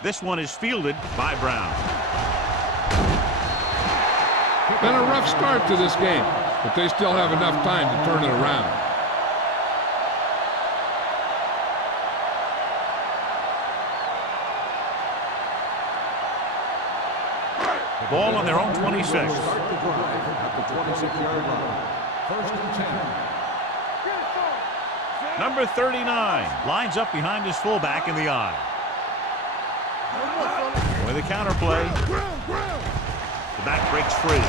This one is fielded by Brown. Been a rough start to this game, but they still have enough time to turn it around. Ball on their own 26. Start the drive at the 26-yard line. First and 10. Number 39 lines up behind his fullback in the eye. With a counterplay. The back breaks free.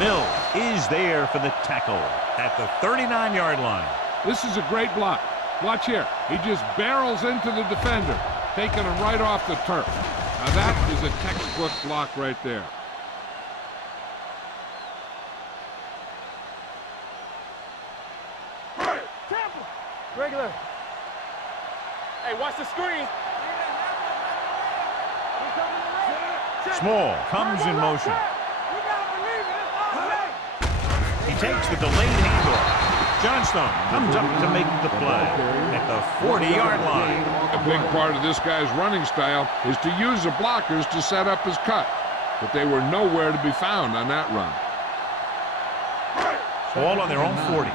Mills is there for the tackle at the 39-yard line. This is a great block. Watch here. He just barrels into the defender, taking him right off the turf. Now that is a textbook block right there. Regular. Hey, watch the screen. Small comes in motion. He takes the delayed handoff. Johnstone comes up to make the play at the 40-yard line. A big part of this guy's running style is to use the blockers to set up his cut, but they were nowhere to be found on that run. Ball on their own 40.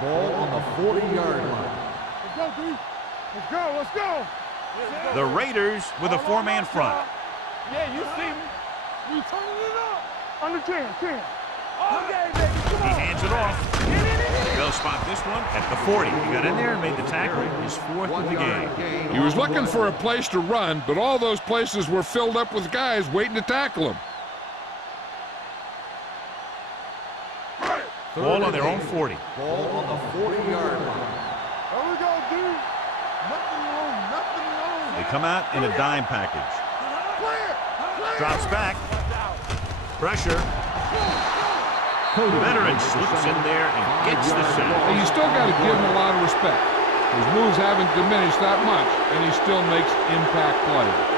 Ball on the 40-yard line. Let's go, D. Let's go, let's go. The Raiders with a four-man front. Yeah, you see me. We turning it up. Under 10, 10. Okay, baby, come He on. hands it off. They'll spot this one at the 40. He got in there and made the tackle. His fourth of the game. He was looking for a place to run, but all those places were filled up with guys waiting to tackle him. Ball on their own 40. Ball on the 40-yard line. There we go, dude. Nothing wrong, nothing wrong. They come out in a dime package. Clear, clear. Drops back. Pressure. The veteran slips in there and gets the And sack. you still got to give him a lot of respect. His moves haven't diminished that much, and he still makes impact plays.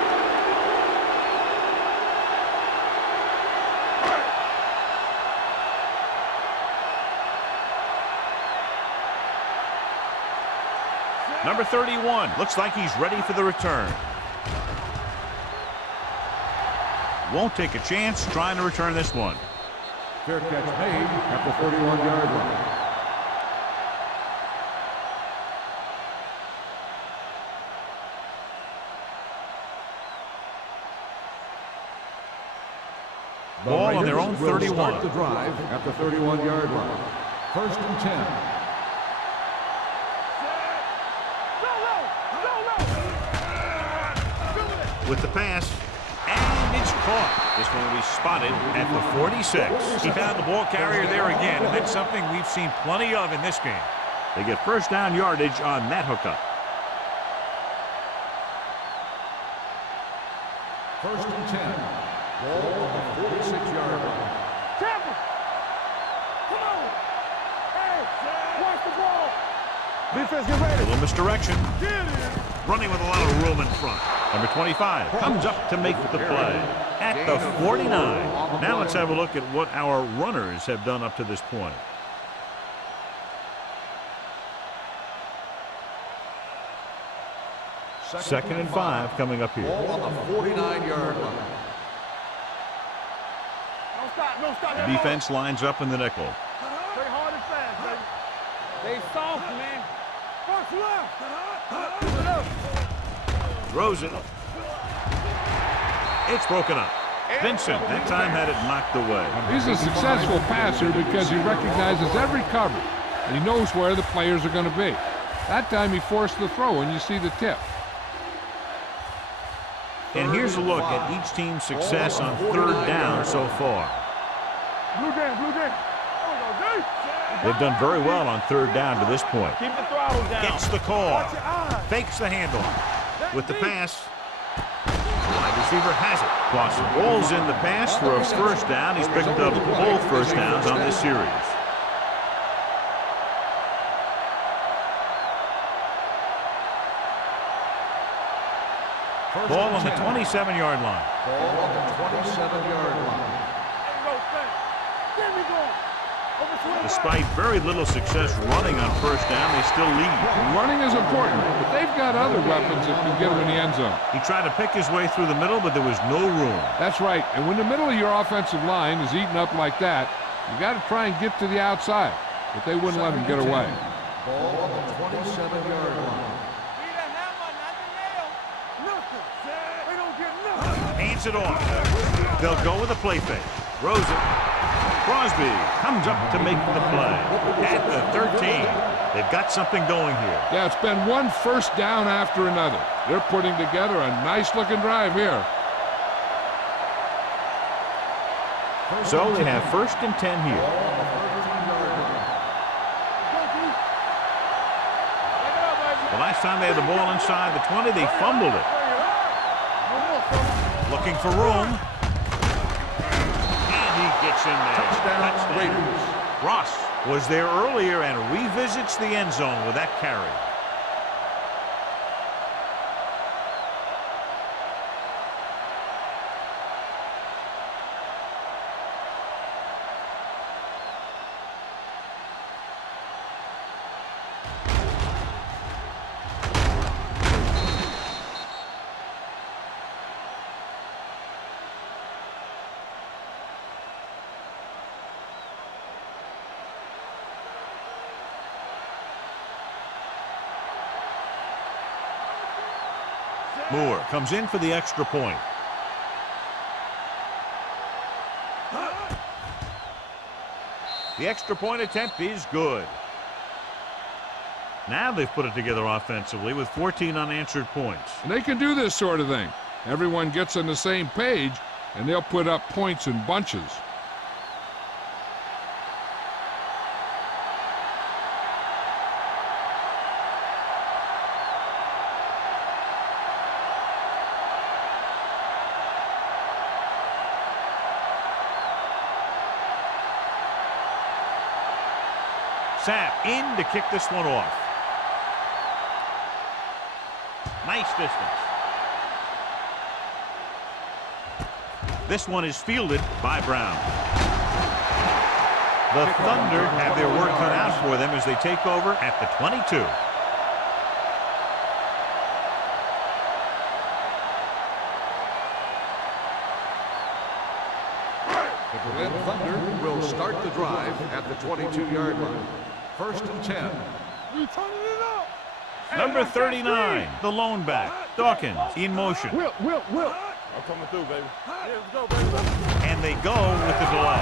Number 31 looks like he's ready for the return. Won't take a chance trying to return this one. Fair catch made at the 31-yard line. Ball on their own Will 31. Start the drive at the 31-yard line. First and 10. With the pass, and it's caught. This one will be spotted at the 46. He found the ball carrier there again, and that's something we've seen plenty of in this game. They get first down yardage on that hookup. First and 10. Ball on the 46-yard line. Tampa. Come on. Hey, watch the ball. Defense, get A ready. little misdirection. Get it. Running with a lot of room in front. Number 25 comes up to make the play at the 49. Now let's have a look at what our runners have done up to this point. Second and 5 coming up here. Ball on the 49-yard line. Don't stop, don't stop. The defense lines up in the nickel. Play hard and fast, baby. They soft, man. First left. Keep it up. Throws it. It's broken up. Vincent, that time had it knocked away. He's a successful passer because he recognizes every cover, and he knows where the players are going to be. That time he forced the throw, and you see the tip. And here's a look at each team's success on third down so far. Blue game, blue game. They've done very well on third down to this point. Keep the throttle down. Gets the call. Watch your eyes. Fakes the handoff. With the pass, wide receiver has it. Clausen rolls in the pass for a first down. He's picked up both first downs on this series. Ball on the 27-yard line. Ball on the 27-yard line. There we go. Despite very little success running on first down, they still lead. Running is important, but they've got other weapons that can get them in the end zone. He tried to pick his way through the middle, but there was no room. That's right. And when the middle of your offensive line is eaten up like that, you got to try and get to the outside. But they wouldn't let him get away. Ball on the 27-yard line. Hands it off. They'll go with a play fake. Throws it. Crosby comes up to make the play. At the 13. They've got something going here. Yeah, it's been one first down after another. They're putting together a nice-looking drive here. So they have 1st and 10 here. The last time they had the ball inside the 20, they fumbled it. Looking for room. And he gets in there. Touchdown, Raiders. Ross was there earlier and revisits the end zone with that carry. Moore comes in for the extra point. The extra point attempt is good. Now they've put it together offensively with 14 unanswered points. And they can do this sort of thing. Everyone gets on the same page, and they'll put up points in bunches. Sapp in to kick this one off. Nice distance. This one is fielded by Brown. The Thunder have their work cut out for them as they take over at the 22. The Berlin Thunder will start the drive at the 22-yard line. 1st and 10. You turning it up. Number 39, the lone back, Dawkins, in motion. Will. I'm coming through, baby. Yeah, let's go, baby. And they go with the delay.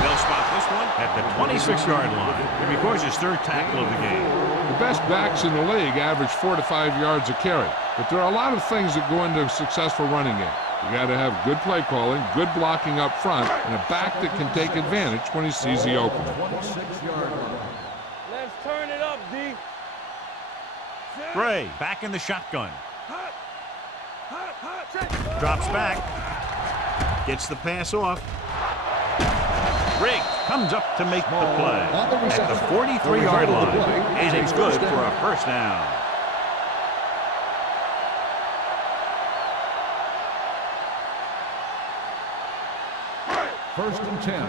They'll spot this one at the 26-yard line. It records his 3rd tackle of the game. The best backs in the league average 4 to 5 yards a carry. But there are a lot of things that go into a successful running game. You got to have good play calling, good blocking up front, and a back that can take advantage when he sees the opening. 26-yard line. Let's turn it up, D. Gray back in the shotgun. Drops back. Gets the pass off. Riggs comes up to make the play at the 43-yard line. And it's good for a 1st down. First and 10.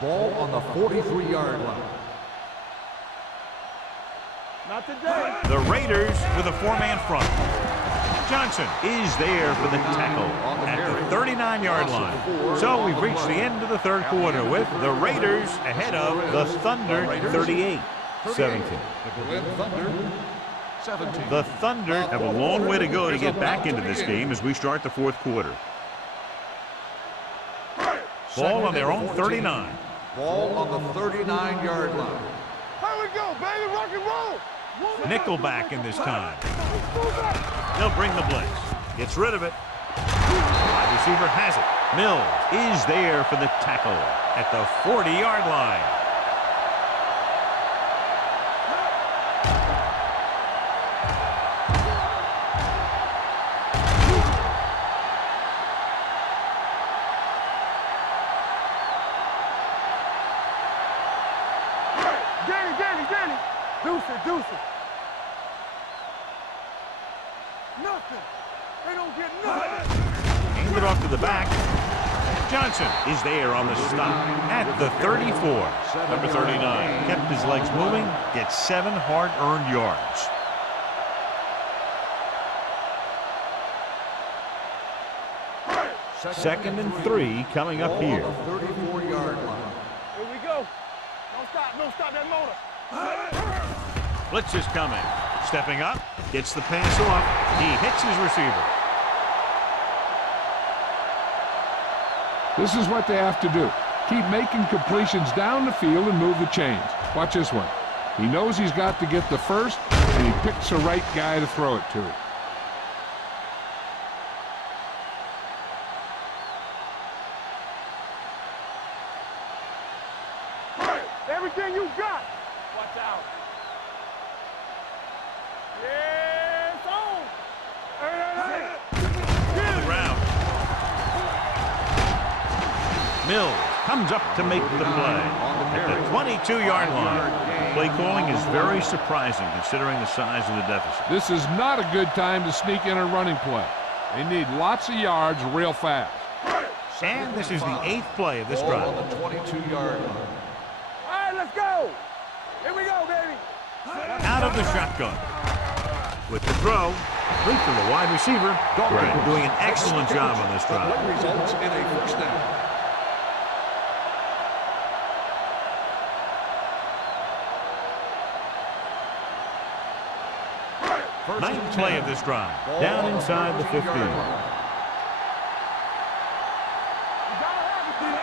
Ball on the 43-yard line. Not today. The Raiders with a 4-man front. Johnson is there for the tackle at the 39-yard line. So we've reached the end of the 3rd quarter with the Raiders ahead of the Thunder 38-17. The Berlin Thunder 17. The Thunder have a long way to go to get back into this game as we start the 4th quarter. Ball on their own 39. Ball on the 39-yard line. Here we go, baby. Rock and roll. Nickelback in this time. They'll bring the blitz. Gets rid of it. Wide receiver has it. Mills is there for the tackle at the 40-yard line. Danny. Deuce it. Nothing. They don't get nothing. Hand it off to the back. Johnson is there on the stop at the 34. Number 39 kept his legs moving, gets 7 hard-earned yards. Second and 3 coming up here. 34-yard line. Here we go. Don't stop that motor. Blitz is coming. Stepping up, gets the pass off. He hits his receiver. This is what they have to do. Keep making completions down the field and move the chains. Watch this one. He knows he's got to get the first, and he picks the right guy to throw it to. Everything you got. Watch out. Yeah, it's on. On the ground. Mills comes up to make the play at the 22-yard line. Play calling is very surprising considering the size of the deficit. This is not a good time to sneak in a running play. They need lots of yards real fast. And this is the 8th play of this drive. On the 22-yard line. All right, let's go. Here we go, baby. Out of the shotgun. With the throw, complete to the wide receiver. Gray doing an excellent job on this drive. That results in a first down. Ninth play of this drive. Down inside the 15.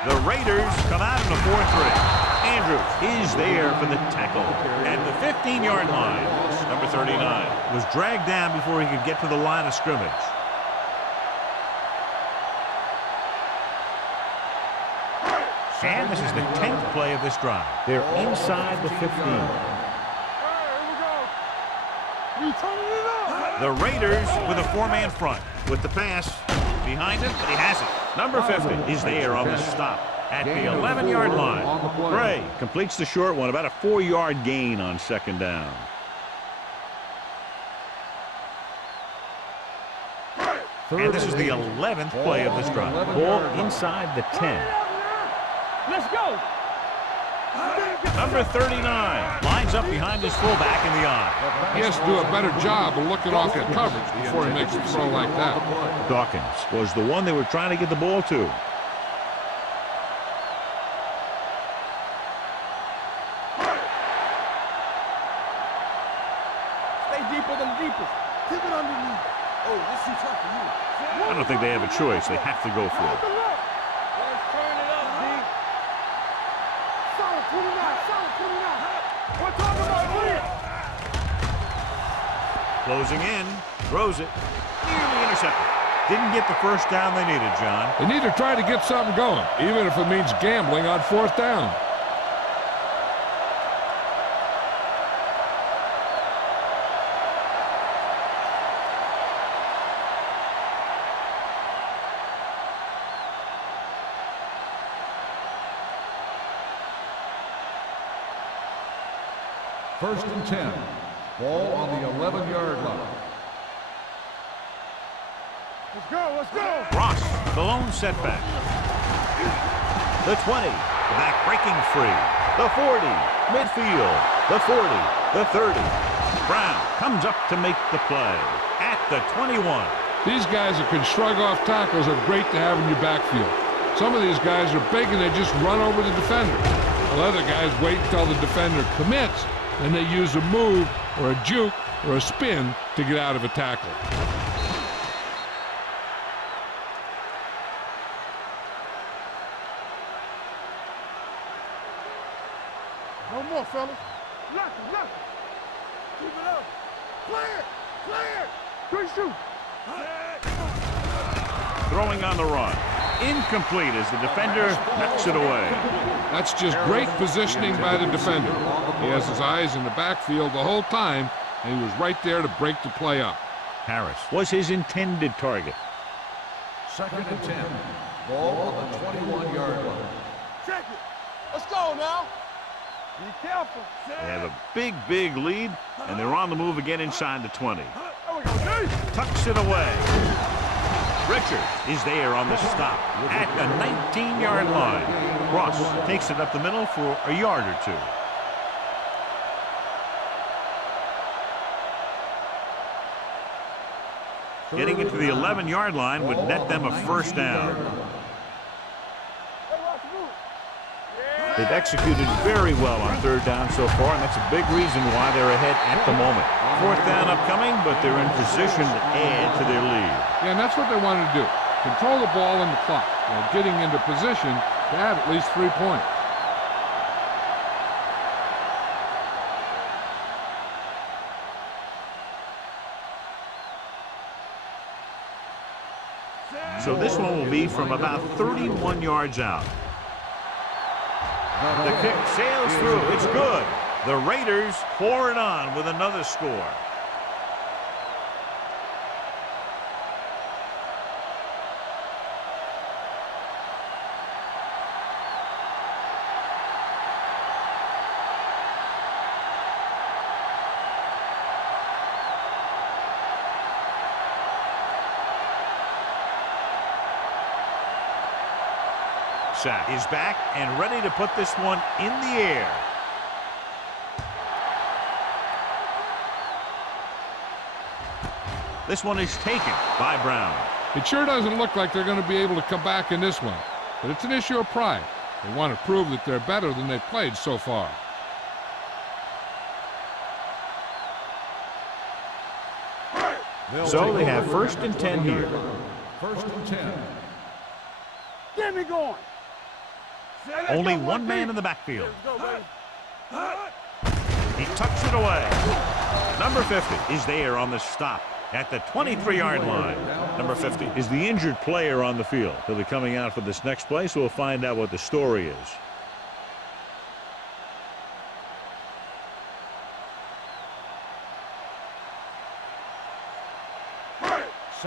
The Raiders come out in the 4-3. Andrews is there for the tackle at the 15-yard line. Number 39 was dragged down before he could get to the line of scrimmage. And this is the 10th play of this drive. They're inside the 15. The Raiders with a 4-man front with the pass behind him, but he has it. Number 50 is there on the stop at the 11-yard line. Gray completes the short one, about a 4-yard gain on second down. And this is the 11th play of this drive. Ball inside the 10. Let's go. Number 39 lines up behind his fullback in the eye. He has to do a better job of looking off at coverage before he makes a throw like that. Dawkins was the one they were trying to get the ball to. Stay deeper than deepest. Keep it underneath. Oh, this is tough for you. I don't think they have a choice. They have to go for it. Let's turn it up, D. Solid 29, solid 29. We're talking about clear. Closing in, throws it, nearly intercepted. Didn't get the first down they needed, John. They need to try to get something going, even if it means gambling on 4th down. First and 10. Ball on the 11-yard line. Let's go, let's go. Ross, the lone setback. The 20, the back breaking free. The 40, midfield. The 40, the 30. Brown comes up to make the play at the 21. These guys that can shrug off tackles are great to have in your backfield. Some of these guys are big and they just run over the defender. While other guys wait until the defender commits, and they use a move or a juke or a spin to get out of a tackle. No more, fellas. Lock it. Keep it up. Clear. Good shoot. Throwing on the run. Incomplete as the defender knocks it away. That's just great positioning by the defender. He has his eyes in the backfield the whole time, and he was right there to break the play up. Harris was his intended target. Second and 10. Ball on the 21-yard line. Check it. Let's go now. Be careful. They have a big lead, and they're on the move again inside the 20. There we go, D. Tucks it away. Richards is there on the stop at the 19-yard line. Ross takes it up the middle for a yard or two. Getting into the 11-yard line would net them a first down. They've executed very well on third down so far, and that's a big reason why they're ahead at the moment. Fourth down upcoming, but they're in position to add to their lead. Yeah, and that's what they wanted to do. Control the ball and the clock while getting into position to add at least 3 points. So this one will be from about 31 yards out. The kick sails through. It's good. The Raiders pour it on with another score. Sack is back and ready to put this one in the air. This one is taken by Brown. It sure doesn't look like they're going to be able to come back in this one, but it's an issue of pride. They want to prove that they're better than they've played so far. So they have 1st and 10 here. 1st and 10. Get me going. Only one man in the backfield. He tucks it away. Number 50 is there on the stop at the 23-yard line. Number 50 is the injured player on the field. He'll be coming out for this next play, so we'll find out what the story is.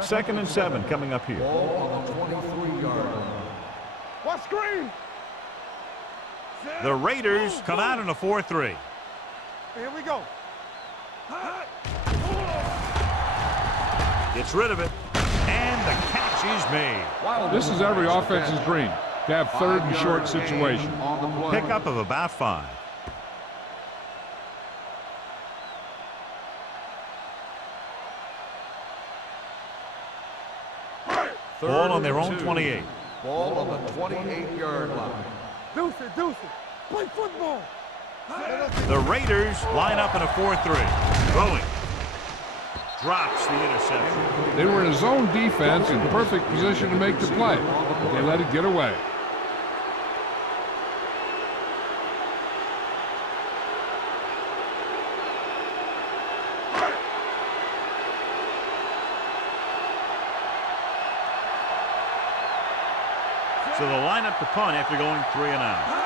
Second and 7 coming up here. Ball on the 23-yard line. What screen? The Raiders come out in a 4-3. Here we go. Gets rid of it, and the catch is made. This is every offense's dream, to have 3rd and short situation. Pickup of about 5. Ball on their own 28. Ball on the 28-yard line. Deuce it, deuce it. Play football. The Raiders line up in a 4-3. Throwing. Drops the interception. They were in a zone defense in perfect position to make the play, but they let it get away. So they'll line up to punt after going 3 and out.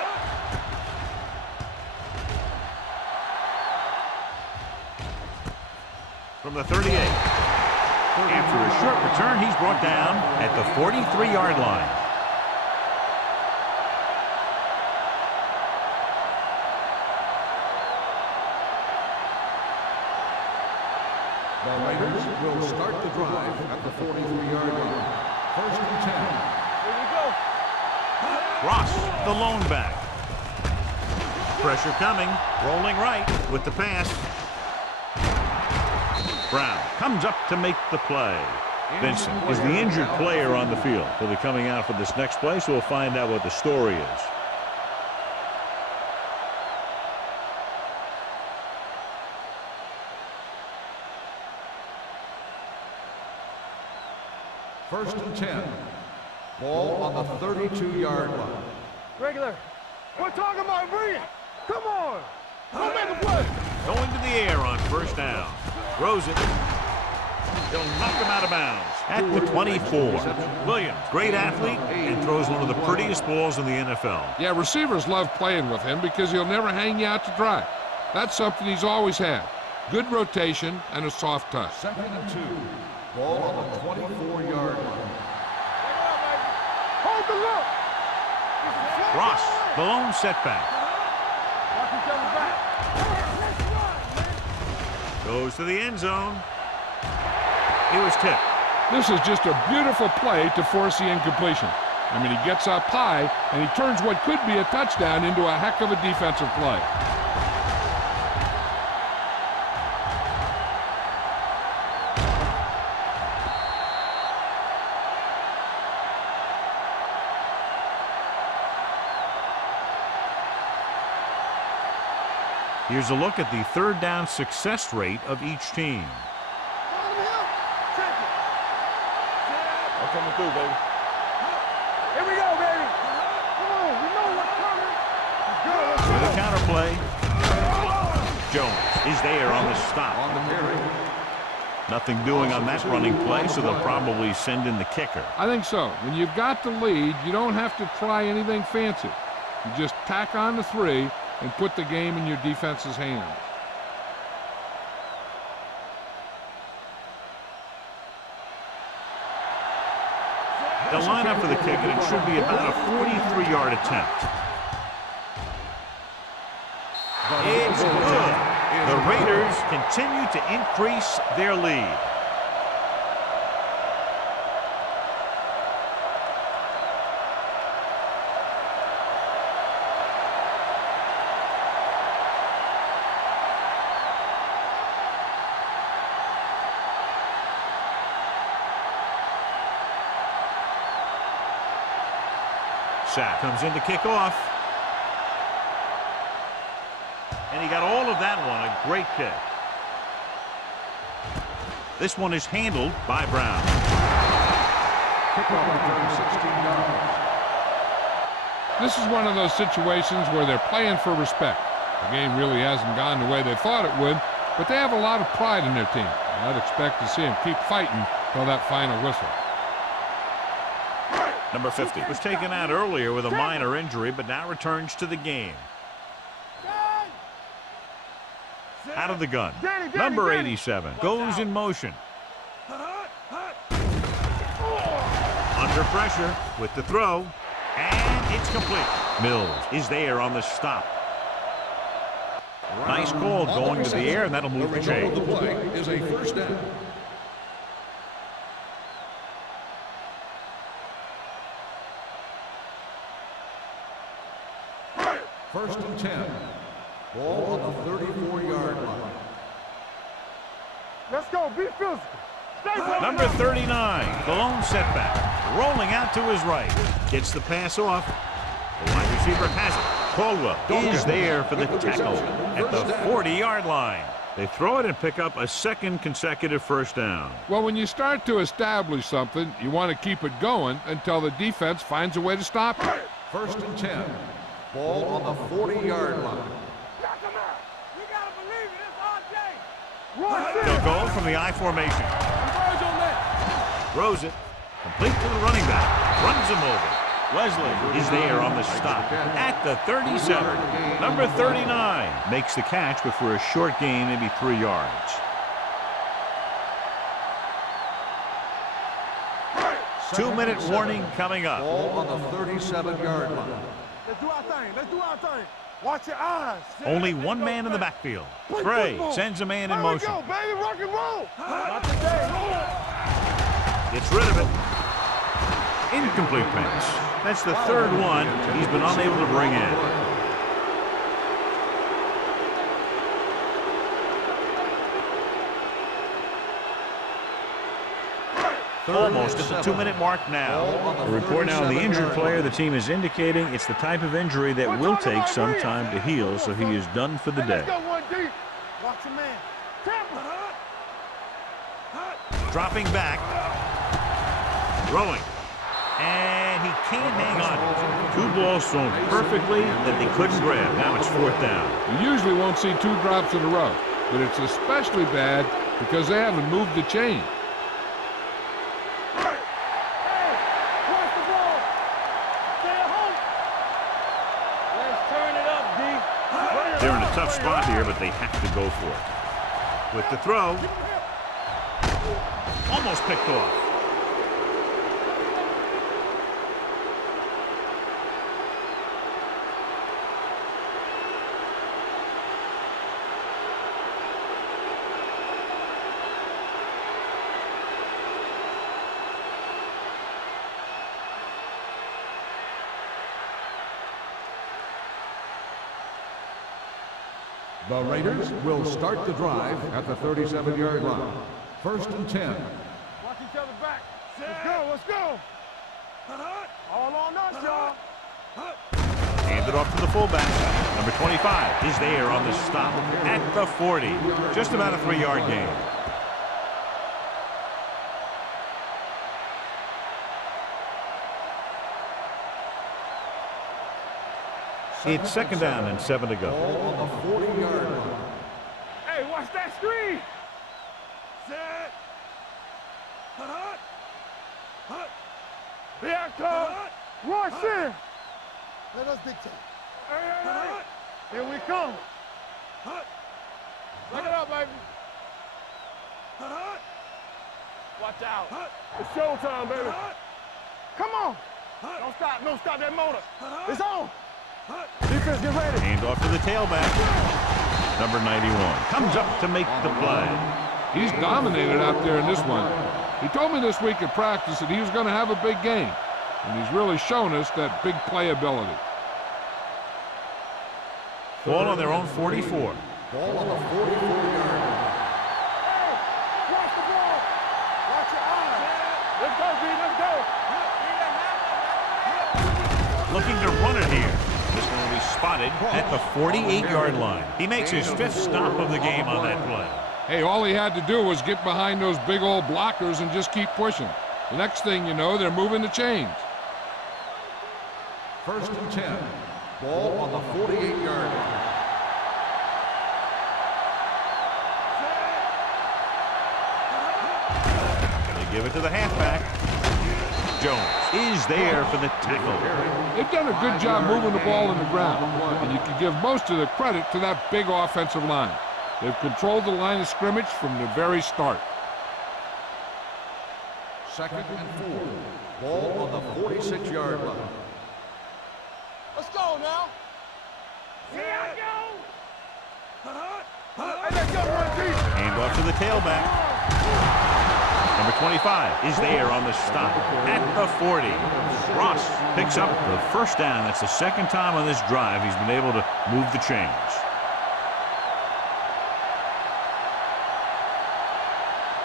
From the 38. After a short return, he's brought down at the 43-yard line. The Raiders will start the drive at the 43-yard line. 1st and 10. Here we go. Ross, the lone back. Pressure coming, rolling right with the pass. Brown comes up to make the play. Vincent is the injured player on the field. He'll be coming out for this next play, so we'll find out what the story is. First and 10. Ball on the 32-yard line. Regular. We're talking about brilliant. Come on. Go make a play. Going to the air on 1st down. Throws it. He'll knock him out of bounds at the 24. Williams, great athlete, and throws one of the prettiest balls in the NFL. Yeah, receivers love playing with him because he'll never hang you out to dry. That's something he's always had. Good rotation and a soft touch. 2nd and 2. Ball on the 24-yard line. Hold the look. Ross, the lone setback. Watch each other's back. Goes to the end zone. He was tipped. This is just a beautiful play to force the incompletion. I mean, he gets up high, and he turns what could be a touchdown into a heck of a defensive play. Here's a look at the third down success rate of each team. I'm coming through, baby. Here we go, baby. Come on, we know what's coming. Let's go. With a counter play. Jones is there on the stop. On the carry. Nothing doing on that running play, so they'll probably send in the kicker. I think so. When you've got the lead, you don't have to try anything fancy. You just tack on the 3 and put the game in your defense's hands. They'll line up for the kick, and it should be about a 43-yard attempt. It's good. The Raiders continue to increase their lead. Sack comes in to kick off. And he got all of that one. A great kick. This one is handled by Brown. Kickoff return 16 yards. This is one of those situations where they're playing for respect. The game really hasn't gone the way they thought it would, but they have a lot of pride in their team. I'd expect to see them keep fighting till that final whistle. Number 50 was taken out earlier with a minor injury, but now returns to the game. Out of the gun. Number 87 goes in motion. Under pressure with the throw, and it's complete. Mills is there on the stop. Nice call going to the air, and that'll move the chain. The play is a first down. First and 10. Ball on the 34-yard line. Let's go. Be physical. Stay Number 39, the lone setback. Rolling out to his right. Gets the pass off. The wide receiver has it. Caldwell is there for the tackle at the 40-yard line. They throw it and pick up a second consecutive first down. Well, when you start to establish something, you want to keep it going until the defense finds a way to stop it. First and 10. Ball on the 40-yard line. Knock him out. You gotta believe it. It's RJ. They'll go from the I formation. Converge on that. Throws it. Complete to the running back. Runs him over. Wesley is there on the stop at the 37. Number 39 makes the catch, but for a short gain, maybe 3 yards. Two-minute warning coming up. Ball on the 37-yard line. Let's do our thing. Let's do our thing. Watch your eyes. Only one man in the backfield. Trey sends a man in motion. Here we go, baby. Rock and roll. Not today. Gets rid of it. Incomplete pass. That's the third one he's been unable to bring in. Almost at the 2-minute mark now. A report now on the injured player. The team is indicating it's the type of injury that will take some time to heal, so he is done for the day. Let's go, 1D. Watch your man. Dropping back. Throwing. And he can't hang on. 2 balls thrown perfectly that they couldn't grab. Now it's 4th down. You usually won't see 2 drops in a row, but it's especially bad because they haven't moved the chain. They're in a tough spot here, but they have to go for it. With the throw. Almost picked off. The Raiders will start the drive at the 37-yard line. First and 10. Watch each other back. Let's go, let's go. All on us, y'all. Handed off to the fullback. Number 25 is there on the stop at the 40. Just about a 3-yard gain. It's second down and 7 to go. Ball on the 40-yard line. Hey, watch that screen. Set. Here I come. Rush in. Let us dictate. Hey. Here we come. Look it up, baby. Watch out. It's showtime, baby. Come on. Don't stop that motor. It's on. Defense, get ready. Hand off to the tailback. Number 91 comes up to make the play. He's dominated out there in this one. He told me this week at practice that he was going to have a big game, and he's really shown us that big playability. Ball on their own 44. Ball on the 44-yard line. Hey, watch the ball. Watch your eyes. Let's go, B. Let's go. Looking to run it here. This one will be spotted at the 48-yard line. He makes his 5th stop of the game on that play. Hey, all he had to do was get behind those big old blockers and just keep pushing. The next thing you know, they're moving the chains. First and 10. Ball on the 48-yard line. They give it to the halfback. Jones is there for the tackle. They've done a good job moving the ball in the ground, and you can give most of the credit to that big offensive line. They've controlled the line of scrimmage from the very start. Second and 4. Ball on the 46-yard line. Let's go now. Here I go. Hey, let's go, one team. Hand off to the tailback. Number 25 is there on the stop at the 40. Ross picks up the first down. That's the second time on this drive he's been able to move the chains.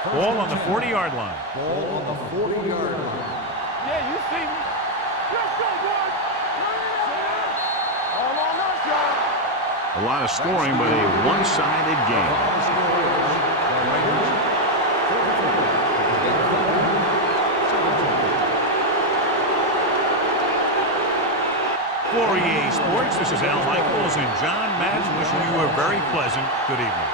Ball on the 40-yard line. Ball on the 40-yard line. Yeah, you see me. Let's go, boys. All on us, y'all. A lot of scoring, but a one-sided game. For EA Sports, this is Al Michaels and John Madden wishing you a very pleasant good evening.